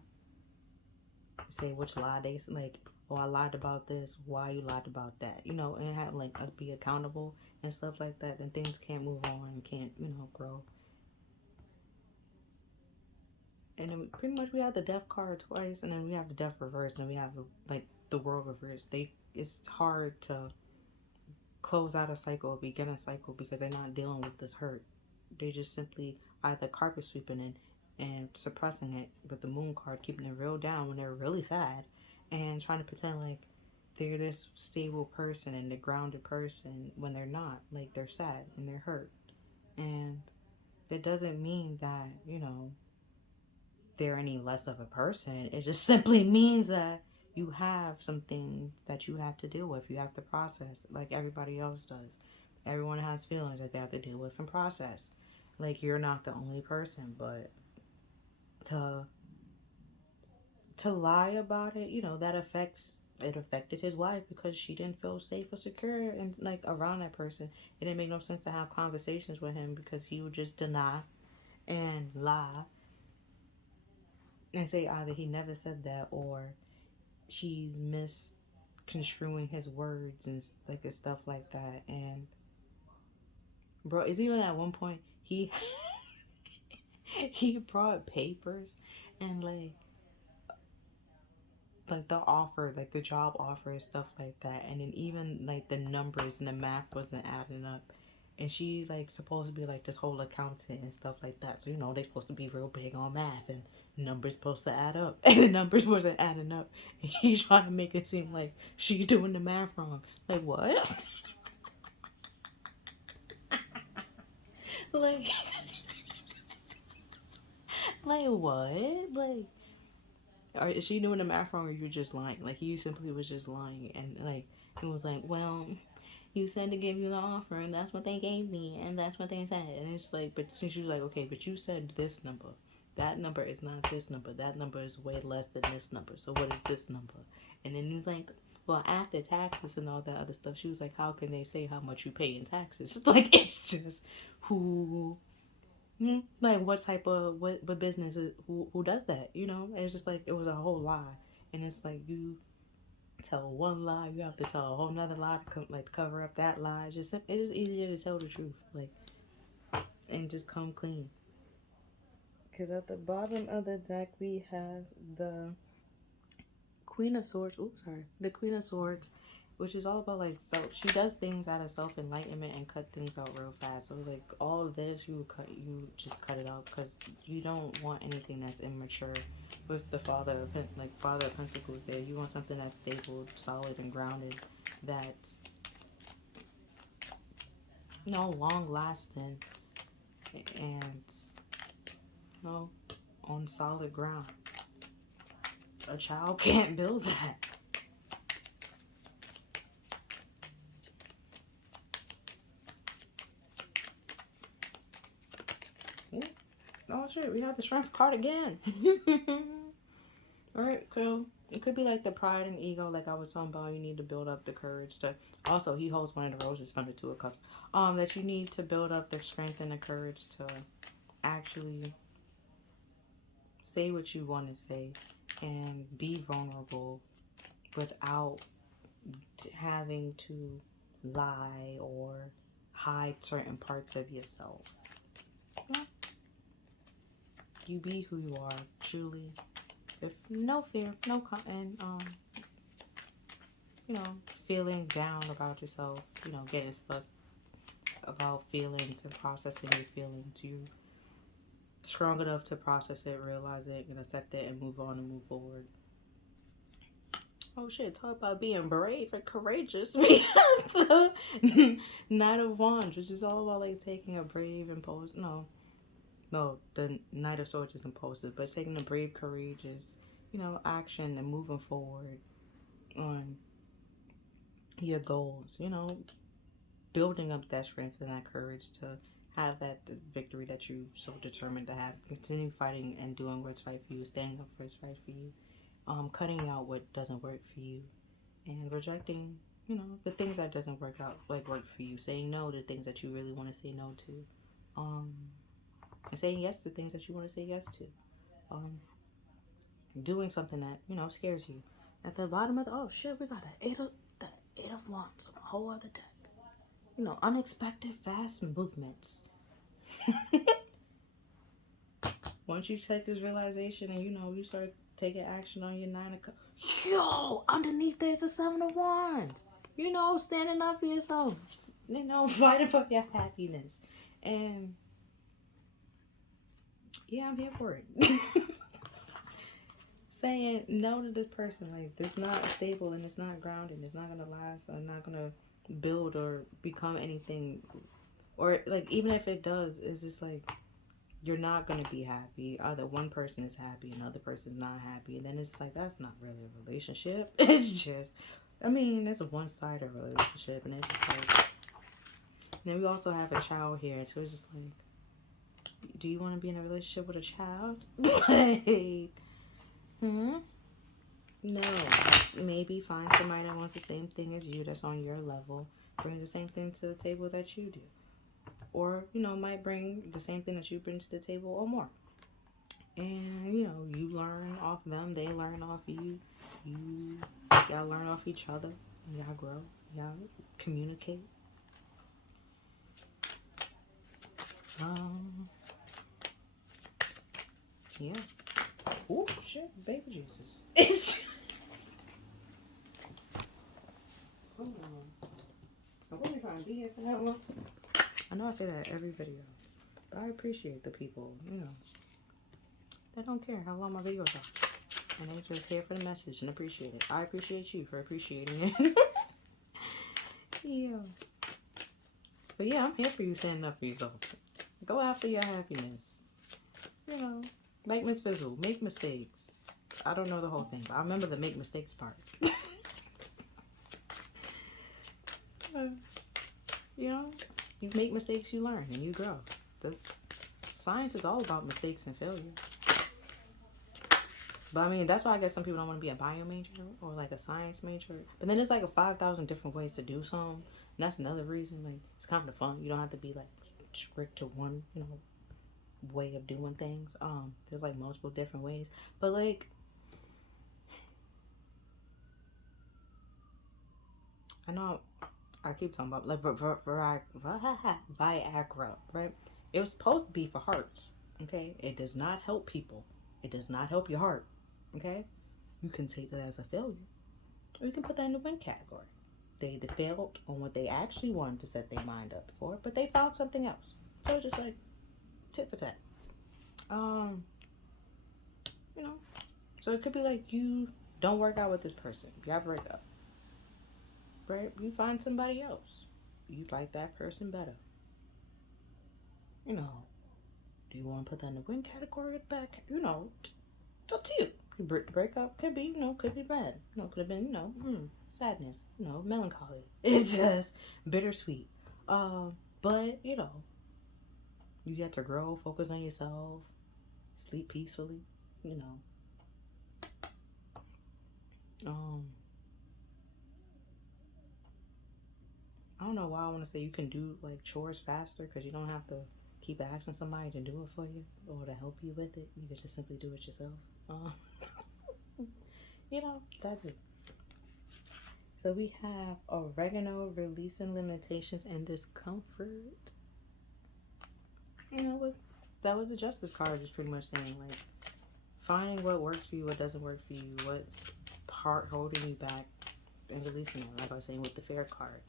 Say which lie they like. Oh, I lied about this. Why you lied about that? You know, and have like be accountable and stuff like that. Then things can't move on and can't grow. And then pretty much we have the death card twice, and then we have the death reverse, and then we have the world reverse. It's hard to close out a cycle or begin a cycle because they're not dealing with this hurt. They just simply either carpet sweeping it and suppressing it with the moon card, keeping it real down when they're really sad, and trying to pretend like they're this stable person and the grounded person when they're not. Like they're sad and they're hurt, and it doesn't mean that they're any less of a person. It just simply means that you have some things that you have to deal with. You have to process like everybody else does. Everyone has feelings that they have to deal with and process. Like you're not the only person, but to lie about it, that affected his wife because she didn't feel safe or secure and like around that person. It didn't make no sense to have conversations with him because he would just deny and lie and say either he never said that or she's misconstruing his words and like stuff like that. And bro, it's even at one point he he brought papers and like the offer, like the job offer and stuff like that, and then even like the numbers and the math wasn't adding up. And she like supposed to be like this whole accountant and stuff like that, so they're supposed to be real big on math and numbers supposed to add up, and the numbers wasn't adding up, and he's trying to make it seem like she's doing the math wrong. Like what? like like what? Like, or is she doing the math wrong, or you're just lying? Like you simply was just lying, and like it was like, well, you said to give you the offer, and that's what they gave me, and that's what they said, and it's like, but she was like, okay, but you said this number. That number is not this number. That number is way less than this number. So what is this number? And then he was like, well, after taxes and all that other stuff, she was like, how can they say how much you pay in taxes? Like it's just who. Like what type of what business is, who does that? It's just like it was a whole lie, and it's like you tell one lie, you have to tell a whole nother lie to cover up that lie. It's just easier to tell the truth, like, and just come clean. Because at the bottom of the deck we have the Queen of Swords. Oops, sorry, the Queen of Swords, which is all about like self. She does things out of self enlightenment and cut things out real fast. So like all of this, you just cut it out because you don't want anything that's immature. With the Father of Pentacles, there you want something that's stable, solid, and grounded. That's long lasting and on solid ground. A child can't build that. Oh shit, we have the Strength card again. Alright, so it could be like the pride and ego, like I was talking about. You need to build up the courage to. Also, he holds one of the roses from the Two of Cups. That you need to build up the strength and the courage to actually say what you want to say and be vulnerable without having to lie or hide certain parts of yourself. You be who you are, truly, with no fear, and feeling down about yourself, getting stuck about feelings and processing your feelings. You strong enough to process it, realize it, and accept it, and move on and move forward. Oh shit, talk about being brave and courageous. We have the Knight of Wands, which is all about like taking a brave impulse. No, the Knight of Swords is impulsive, but taking a brave, courageous, action and moving forward on your goals, building up that strength and that courage to have that victory that you so determined to have. Continue fighting and doing what's right for you, standing up for what's right for you, cutting out what doesn't work for you, and rejecting, the things that doesn't work for you, saying no to things that you really want to say no to. and saying yes to things that you want to say yes to. Doing something that, you know, scares you. At the bottom of the, oh shit, we got the eight of wands on a whole other deck. You know, unexpected fast movements. Once you take this realization and, you know, you start taking action on your 9 of cups, yo, underneath there's the 7 of wands. You know, standing up for yourself. You know, fighting for your happiness. And yeah, I'm here for it. Saying no to this person, like, this not stable and it's not grounded, it's not gonna last, I'm not gonna build or become anything, or like, even if it does, it's just like, you're not gonna be happy. Either one person is happy, another person's not happy, and then it's like, that's not really a relationship. It's just, I mean, it's a one-sided relationship, and it's just like, then we also have a child here, so it's just like, do you want to be in a relationship with a child? Like, no. Maybe find somebody that wants the same thing as you, that's on your level. Bring the same thing to the table that you do. Or, you know, might bring the same thing that you bring to the table or more. And, you know, you learn off them, they learn off you. Y'all learn off each other. Y'all grow. Y'all communicate. Yeah. Oh, shit, baby Jesus. It's just... Hold on. I wasn't trying to be here for that one. I know I say that every video, but I appreciate the people, you know, that don't care how long my videos are. And they just here for the message and appreciate it. I appreciate you for appreciating it. Yeah. But yeah, I'm here for you standing up for yourself. Go after your happiness. You know, like Miss Fizzle, make mistakes. I don't know the whole thing, but I remember the make mistakes part. You know, you make mistakes, you learn, and you grow. Science is all about mistakes and failure. But I mean, that's why I guess some people don't want to be a bio major or like a science major. But then there's like 5,000 different ways to do something. And that's another reason, like, it's kind of fun. You don't have to be like strict to one, you know, way of doing things. There's like multiple different ways. But like, I know I keep talking about like Viagra, right? It was supposed to be for hearts, okay? It does not help people. It does not help your heart, okay? You can take that as a failure, or you can put that in the win category. They failed on what they actually wanted to set their mind up for, but they found something else. So it's just like tit for tat. You know, so it could be like you don't work out with this person. Y'all break up. Right? You find somebody else. You like that person better. You know, do you want to put that in the win category or back? You know, it's up to you. Breakup could be, you know, could be bad. You know, could have been, you know, sadness. You know, melancholy. It's just bittersweet. But, you know, you get to grow, focus on yourself, sleep peacefully, you know. I don't know why I want to say you can do like chores faster, because you don't have to keep asking somebody to do it for you or to help you with it. You can just simply do it yourself. You know, that's it. So we have oregano, releasing limitations and discomfort. You know, that was the justice card, just pretty much saying like finding what works for you, what doesn't work for you, what's part holding you back, and releasing it. Like I was saying with the fair card.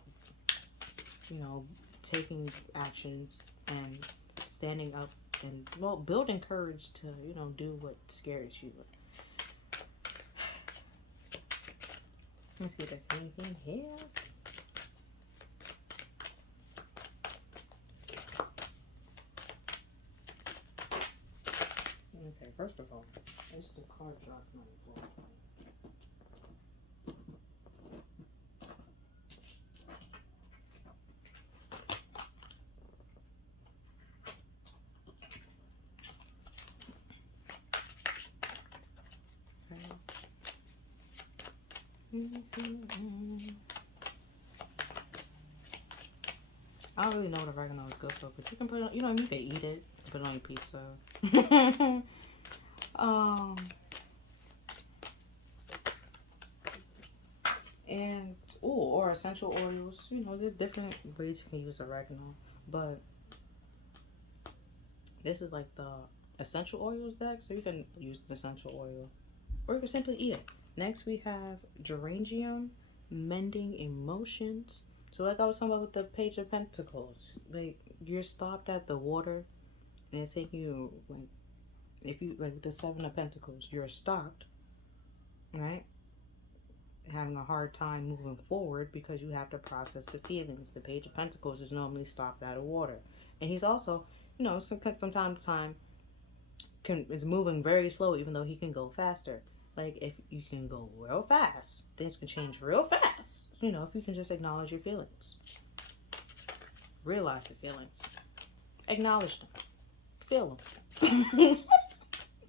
You know, taking actions and standing up and, well, building courage to, you know, do what scares you. Let's see if there's anything else. Okay, first of all, it's the card drop on the floor. I don't really know what oregano is good for, but you can put it, you know, you can eat it. Put it on your pizza. um, and or essential oils. You know, there's different ways you can use oregano, but this is like the essential oils deck, so you can use the essential oil, or you can simply eat it. Next, we have geranium, mending emotions. So, like I was talking about with the Page of Pentacles, like you're stopped at the water, and it's taking you like if you like the Seven of Pentacles, you're stopped, right? Having a hard time moving forward because you have to process the feelings. The Page of Pentacles is normally stopped out of water, and he's also, you know, from time to time is moving very slow, even though he can go faster. Like if you can go real fast, things can change real fast. You know, if you can just acknowledge your feelings, realize the feelings, acknowledge them, feel them.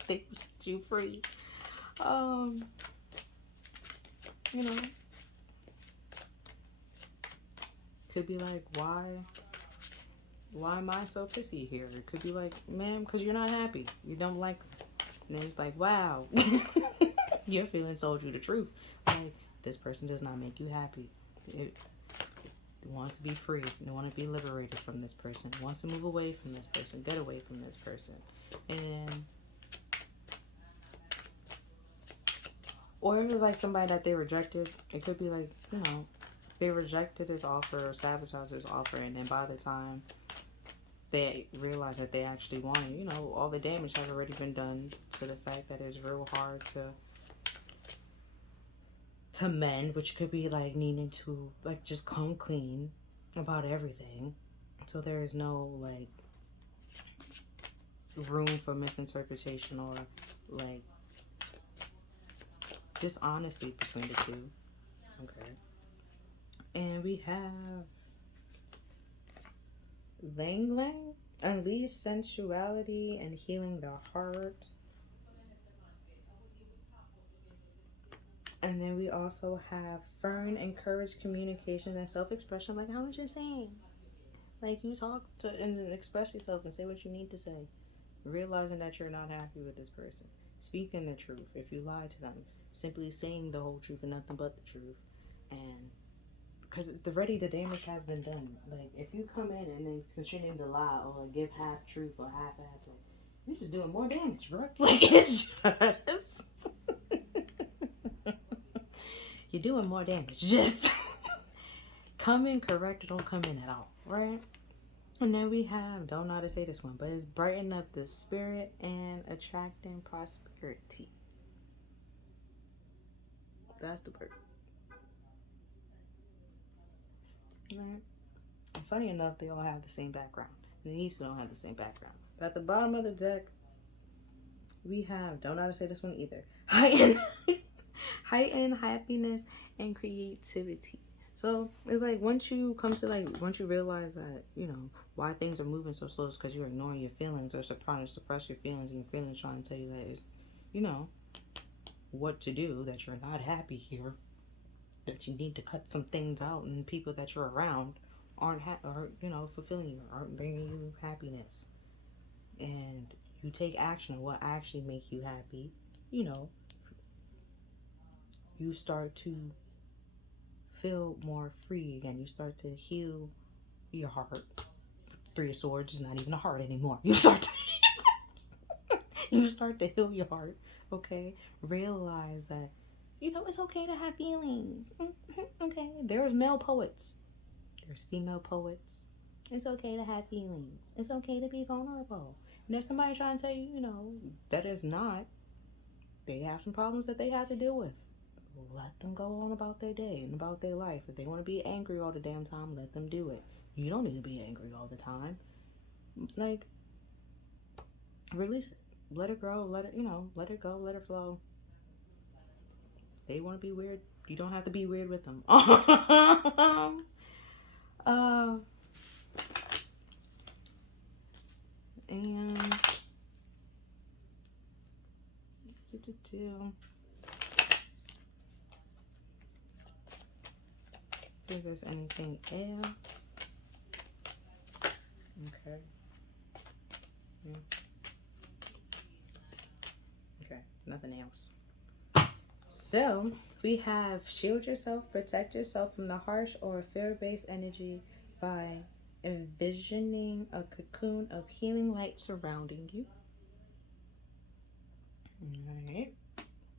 They set you free. You know, could be like, why am I so pissy here? It could be like, ma'am, because you're not happy. You don't like them. And then it's like, wow, your feelings told you the truth. Like, this person does not make you happy. It wants to be free. It wants to be liberated from this person. It wants to move away from this person. Get away from this person. And or if it's like somebody that they rejected, it could be like, you know, they rejected his offer or sabotaged his offer, and then by the time they realize that they actually want it, you know, all the damage has already been done to the fact that it's real hard to mend, which could be like needing to like just come clean about everything. So there is no like room for misinterpretation or like dishonesty between the two. Okay. And we have Lang Lang, unleash sensuality and healing the heart. And then we also have Fern, encourage communication and self-expression, like I was just saying. Like you talk to and express yourself and say what you need to say. Realizing that you're not happy with this person. Speaking the truth. If you lie to them, simply saying the whole truth and nothing but the truth. And because the damage has been done. Like if you come in and then continue to lie or like, give half truth or half ass, like you're just doing more damage, bro. Like it's just you're doing more damage. Just come in correct or don't come in at all, right? And then we have, don't know how to say this one, but it's brighten up the spirit and attracting prosperity. That's the word. Right? And funny enough, they all have the same background. These don't have the same background. But at the bottom of the deck, we have, don't know how to say this one either, heighten happiness and creativity. So it's like once you realize that, you know, why things are moving so slow is because you're ignoring your feelings or trying to suppress your feelings, and your feelings trying to tell you that it's, you know, what to do, that you're not happy here, that you need to cut some things out, and people that you're around aren't you know, fulfilling you, aren't bringing you happiness. And you take action on what actually make you happy, you know, you start to feel more free again. You start to heal your heart. Three of Swords is not even a heart anymore. You start to heal your heart. Okay, realize that, you know, it's okay to have feelings. Okay, there's male poets, there's female poets. It's okay to have feelings. It's okay to be vulnerable. And there's somebody trying to tell you, you know, that is not. They have some problems that they have to deal with. Let them go on about their day and about their life. If they want to be angry all the damn time, let them do it. You don't need to be angry all the time. Like, release it. Let it grow. Let it, you know, let it go. Let it flow. They want to be weird. You don't have to be weird with them. And see if there's anything else. Okay. Okay, nothing else. So we have shield yourself, protect yourself from the harsh or fear-based energy by envisioning a cocoon of healing light surrounding you. Alright.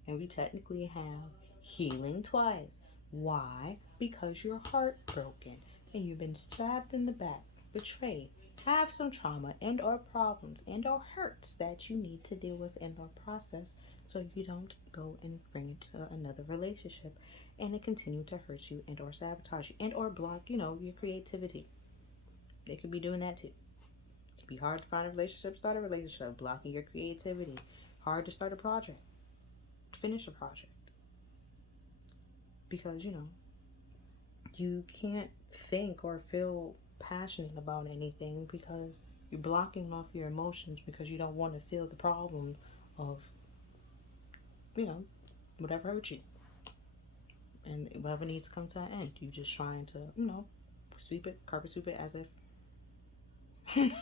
And we technically have healing twice. Why? Because you're heartbroken and you've been stabbed in the back, betrayed, have some trauma and or problems and or hurts that you need to deal with and or process so you don't go and bring it to another relationship and it continue to hurt you and or sabotage you and or block, your creativity. They could be doing that too. It could be hard to find a relationship, start a relationship, blocking your creativity. Hard to start a project, finish a project. Because, you can't think or feel passionate about anything because you're blocking off your emotions because you don't want to feel the problem of, whatever hurt you. And whatever needs to come to an end. You're just trying to, carpet sweep it as if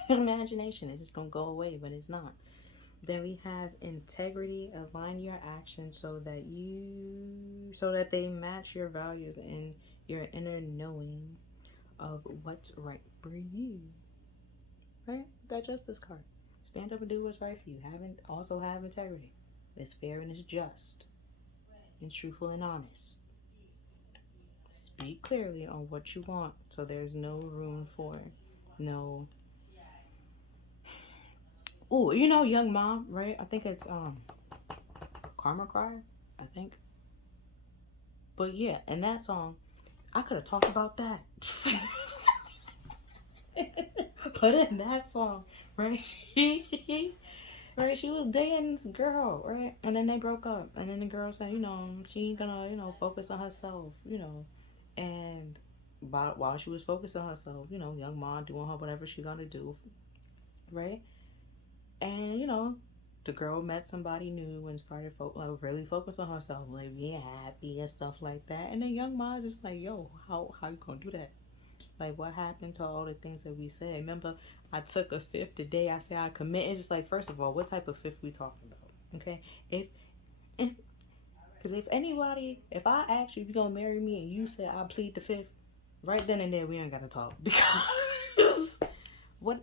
imagination is just going to go away, but it's not. Then we have integrity. Align your actions so that they match your values and your inner knowing of what's right for you. Right? That justice card. Stand up and do what's right for you. Also have integrity. It's fair and it's just. And truthful and honest. Speak clearly on what you want so there's no room for no. Oh, Young Mom, right? I think it's Karma Cry, I think. But yeah, in that song, I could have talked about that. But in that song, right? Right, she was dating this girl, right? And then they broke up. And then the girl said, she ain't gonna, focus on herself, And while she was focused on herself, young mom doing her whatever she gonna do, right? And, the girl met somebody new and started really focus on herself, like being happy and stuff like that. And then young mom's just like, yo, how you gonna do that? Like, what happened to all the things that we said? Remember, I took a fifth the day I said I commit. It's just like, first of all, what type of fifth we talking about? Okay, because if I ask you if you're gonna marry me and you say I plead the fifth, right then and there we ain't gotta talk because what?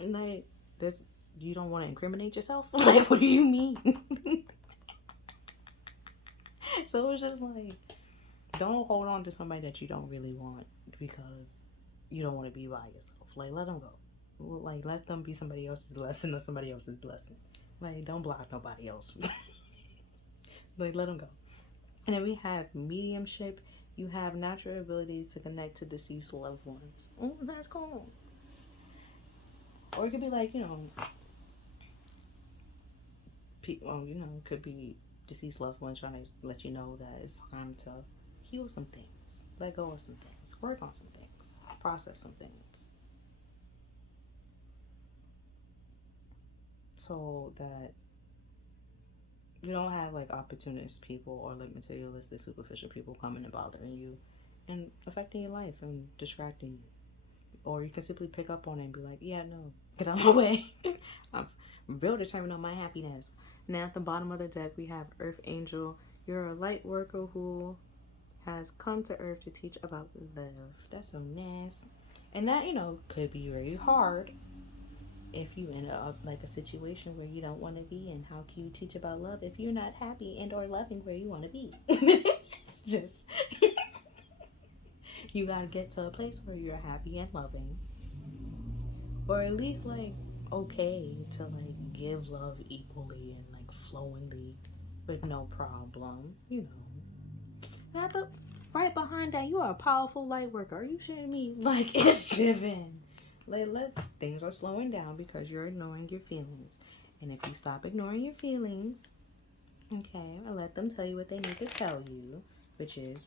Like this. You don't want to incriminate yourself? Like, what do you mean? So it's just like, don't hold on to somebody that you don't really want because you don't want to be by yourself. Like, let them go. Like, let them be somebody else's lesson or somebody else's blessing. Like, don't block nobody else. Like, let them go. And then we have mediumship. You have natural abilities to connect to deceased loved ones. Oh, that's cool. Or it could be like, people, could be deceased loved ones trying to let you know that it's time to heal some things, let go of some things, work on some things, process some things, so that you don't have like opportunist people or like materialistic, superficial people coming and bothering you and affecting your life and distracting you. Or you can simply pick up on it and be like, yeah, no, get out of my way. I'm real determined on my happiness. Now at the bottom of the deck, we have Earth Angel. You're a light worker who has come to Earth to teach about love. That's so nice. And that, could be very hard if you end up like a situation where you don't want to be. And how can you teach about love if you're not happy and or loving where you want to be? It's just... You gotta get to a place where you're happy and loving. Or at least like okay to like give love equally and like flowingly with no problem, Now right behind that, you are a powerful light worker. Are you shitting me? Like, it's driven. Let things are slowing down because you're ignoring your feelings. And if you stop ignoring your feelings, okay, and let them tell you what they need to tell you, which is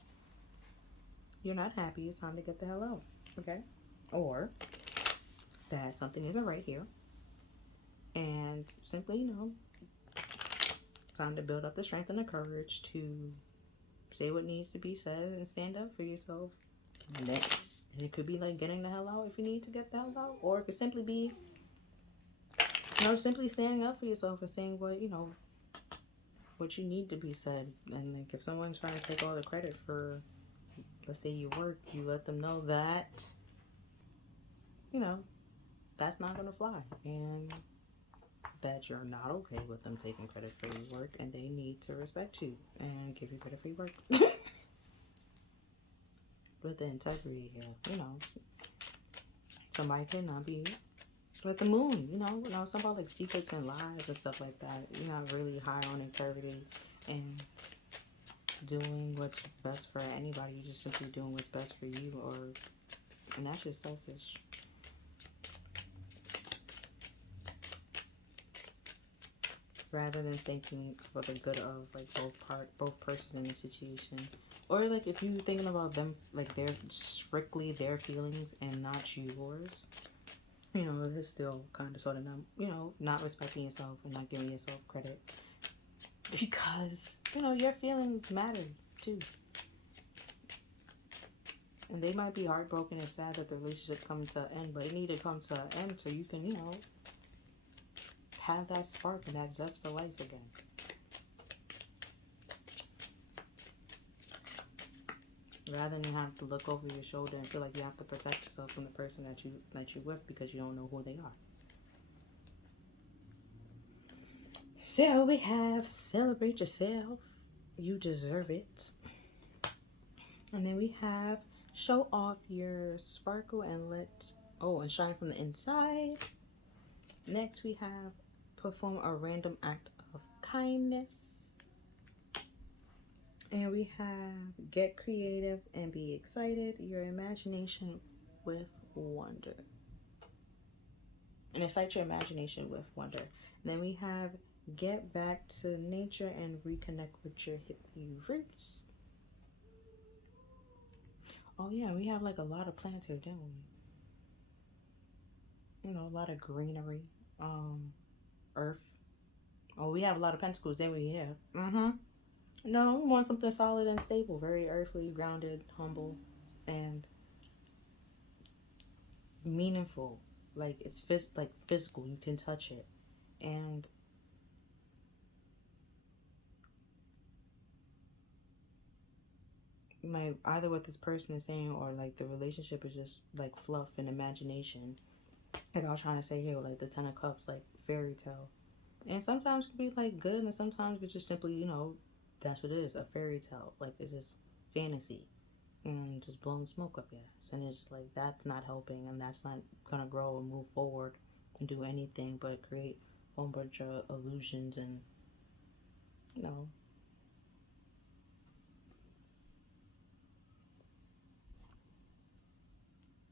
you're not happy, it's time to get the hell out. Okay? Or that something isn't right here. And simply, time to build up the strength and the courage to say what needs to be said and stand up for yourself. And it could be like getting the hell out if you need to get the hell out. Or it could simply be know, simply standing up for yourself and saying what, you know, what you need to be said. And like if someone's trying to take all the credit for, let's say, your work, you let them know that, you know, that's not going to fly. And that you're not okay with them taking credit for your work, and they need to respect you and give you credit for your work. With the integrity here, you know, somebody cannot be with the moon, you know, it's about like secrets and lies and stuff like that. You're not really high on integrity and doing what's best for anybody. You're just simply doing what's best for you, and that's just selfish. Rather than thinking for the good of like both persons in the situation. Or like if you're thinking about them, like they're strictly their feelings and not yours, you know, it's still kind of sort of not, you know, not respecting yourself and not giving yourself credit, because, you know, your feelings matter too. And they might be heartbroken and sad that the relationship comes to an end, but it need to come to an end so you can, you know, have that spark and that zest for life again. Rather than have to look over your shoulder and feel like you have to protect yourself from the person that you're with because you don't know who they are. So we have celebrate yourself. You deserve it. And then we have show off your sparkle and and shine from the inside. Next we have perform a random act of kindness. And we have get creative and be excited, your imagination with wonder. And excite your imagination with wonder. And then we have get back to nature and reconnect with your hippie roots. Oh yeah, we have like a lot of plants here, don't we? You know, a lot of greenery, earth. Oh, we have a lot of pentacles, then we have. No, we want something solid and stable, very earthly, grounded, humble, and meaningful. Like it's like physical. You can touch it, and my either what this person is saying or like the relationship is just like fluff and imagination. Like I was trying to say here, like the Ten of Cups, like fairy tale, and sometimes it could be like good, and sometimes it's just simply, you know, that's what it is, a fairy tale. Like it's just fantasy and just blowing smoke up your ass, and it's like that's not helping, and that's not gonna grow and move forward and do anything but create a whole bunch of illusions and, you know,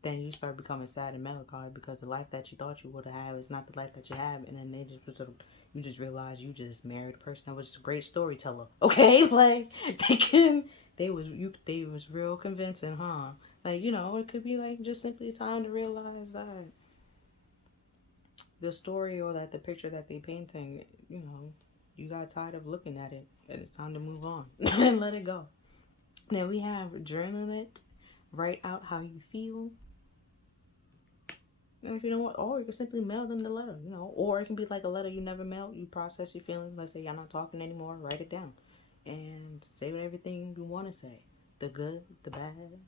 then you start becoming sad and melancholy because the life that you thought you would have is not the life that you have, and then you just realize you just married a person that was a great storyteller. Okay, like they was real convincing, huh? Like, you know, it could be like just simply time to realize that the story or that the picture that they painting, you know, you got tired of looking at it, and it's time to move on and let it go. Now we have journal it, write out how you feel. And if you know what, or you can simply mail them the letter, you know, or it can be like a letter you never mailed. You process your feelings. Let's say y'all not talking anymore. Write it down, and say everything you want to say, the good, the bad.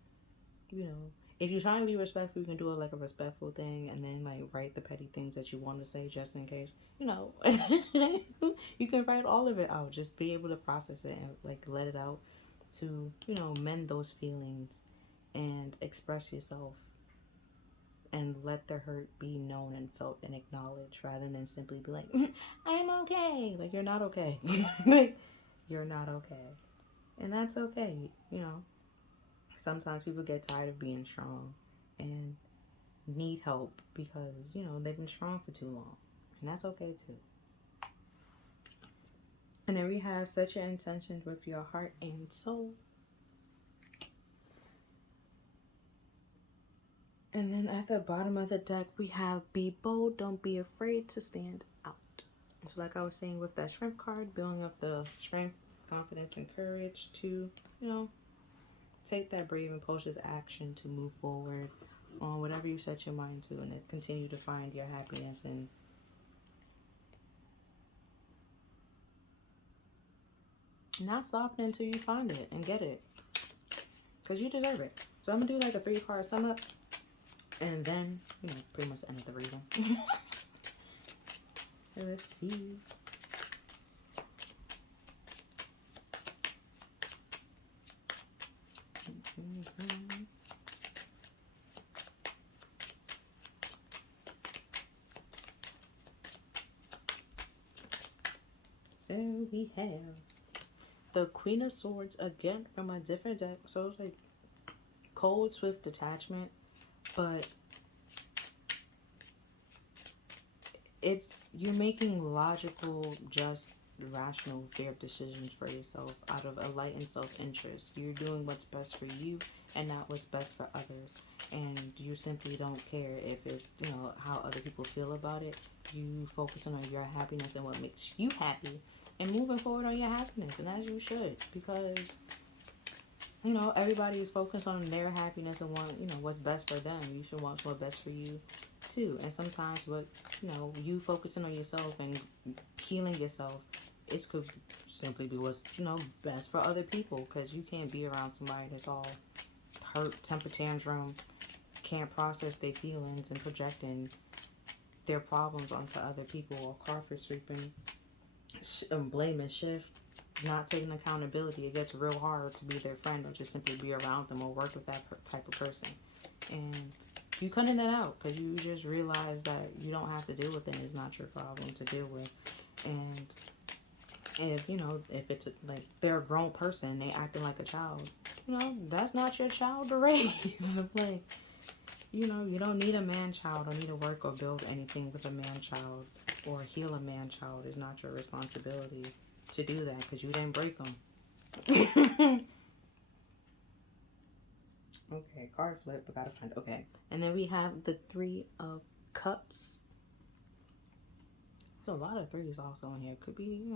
You know, if you're trying to be respectful, you can do it like a respectful thing, and then like write the petty things that you want to say just in case. You know, you can write all of it out. Just be able to process it and like let it out to, you know, mend those feelings and express yourself and let the hurt be known and felt and acknowledged, rather than simply be like, I'm okay. Like, you're not okay. Like, you're not okay. And that's okay. You know, sometimes people get tired of being strong and need help because, you know, they've been strong for too long. And that's okay too. And then we have set your intentions with your heart and soul. And then at the bottom of the deck, we have be bold, don't be afraid to stand out. So like I was saying with that strength card, building up the strength, confidence, and courage to, you know, take that brave and impulsive action to move forward on whatever you set your mind to, and then continue to find your happiness and Not stopping until you find it and get it. Because you deserve it. So I'm going to do like a 3-card sum up. And then, pretty much the end of the reading. Let's see. So we have the Queen of Swords again from a different deck. So it's like cold, swift detachment, but you're making logical, just, rational, fair decisions for yourself out of a light and self-interest. You're doing what's best for you and not what's best for others. And you simply don't care if it's, how other people feel about it. You focus on your happiness and what makes you happy and moving forward on your happiness. And as you should, because, everybody is focused on their happiness and what's best for them. You should want what's best for you too. And sometimes you focusing on yourself and healing yourself, it could simply be what's, best for other people, because you can't be around somebody that's all hurt, temper tantrum, can't process their feelings and projecting their problems onto other people, or carpet sweeping, blame and shift, not taking accountability. It gets real hard to be their friend or just simply be around them or work with that type of person. And you cutting that out because you just realize that you don't have to deal with it. It's not your problem to deal with. And if it's like they're a grown person, they acting like a child, that's not your child to raise. Like, you don't need a man-child or need to work or build anything with a man-child or heal a man-child. It's not your responsibility to do that because you didn't break them. Okay, card flip, but gotta find. Okay, and then we have the 3 of Cups. There's a lot of 3s also in here. Could be,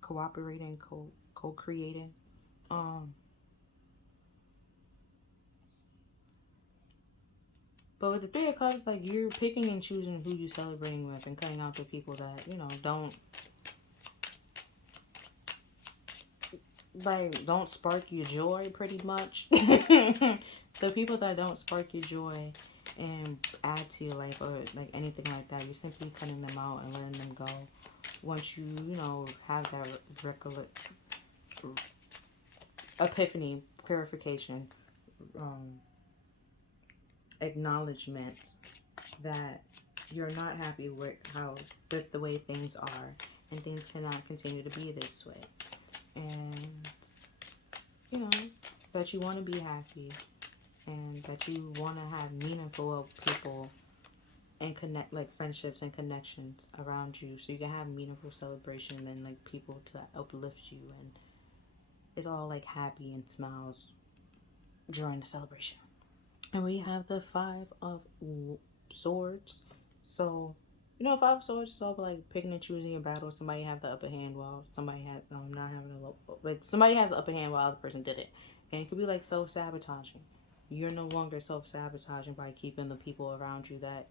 cooperating, co-creating. But with the 3 of Cups, like, you're picking and choosing who you're celebrating with and cutting out the people that, don't spark your joy, pretty much. The people that don't spark your joy and add to your life or like anything like that, you're simply cutting them out and letting them go. Once you, have that epiphany, clarification, acknowledgement that you're not happy with the way things are, and things cannot continue to be this way, and that you want to be happy, and that you want to have meaningful people and connect, like, friendships and connections around you, so you can have meaningful celebration and like people to uplift you, and it's all like happy and smiles during the celebration. And we have the 5 of Swords. So, 5 of Swords is all like picking and choosing your battle. Somebody have the upper hand while somebody had not having somebody has the upper hand while the other person did it. And it could be like self-sabotaging. You're no longer self-sabotaging by keeping the people around you that,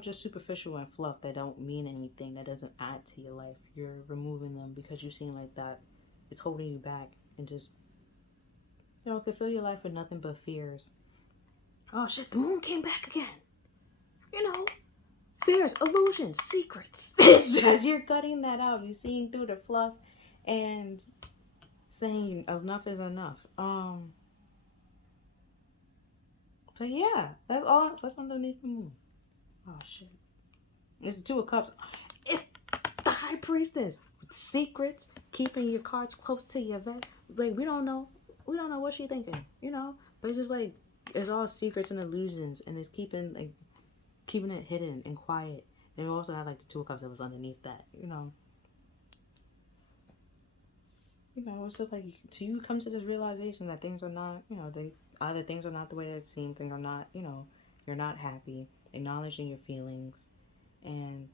just superficial and fluff, that don't mean anything, that doesn't add to your life. You're removing them because you seem like that it's holding you back and just, could fill your life with nothing but fears. Oh shit, the moon came back again. Fears, illusions, secrets. It's just you're cutting that out. You're seeing through the fluff and saying enough is enough. But yeah, that's all. What's underneath the moon? Oh shit. It's the 2 of Cups. It's the High Priestess. With secrets, keeping your cards close to your vest. Like, we don't know what she's thinking, But it's just like, it's all secrets and illusions, and it's keeping it hidden and quiet. And we also had like the 2 of Cups that was underneath that, it's just like, so you come to this realization that things are not, either things are not the way they seem, things are not, you're not happy, acknowledging your feelings, and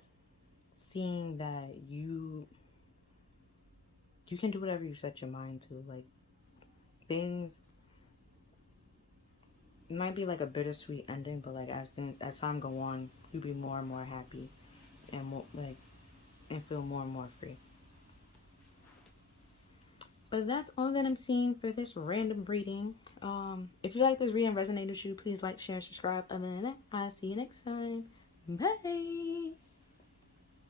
seeing that you can do whatever you set your mind to. Like, things it might be like a bittersweet ending, but like as time go on, you'll be more and more happy. and more like and feel more and more free. But that's all that I'm seeing for this random reading. If you like this reading, resonated with you, please like, share, and subscribe. Other than that, I'll see you next time. Bye.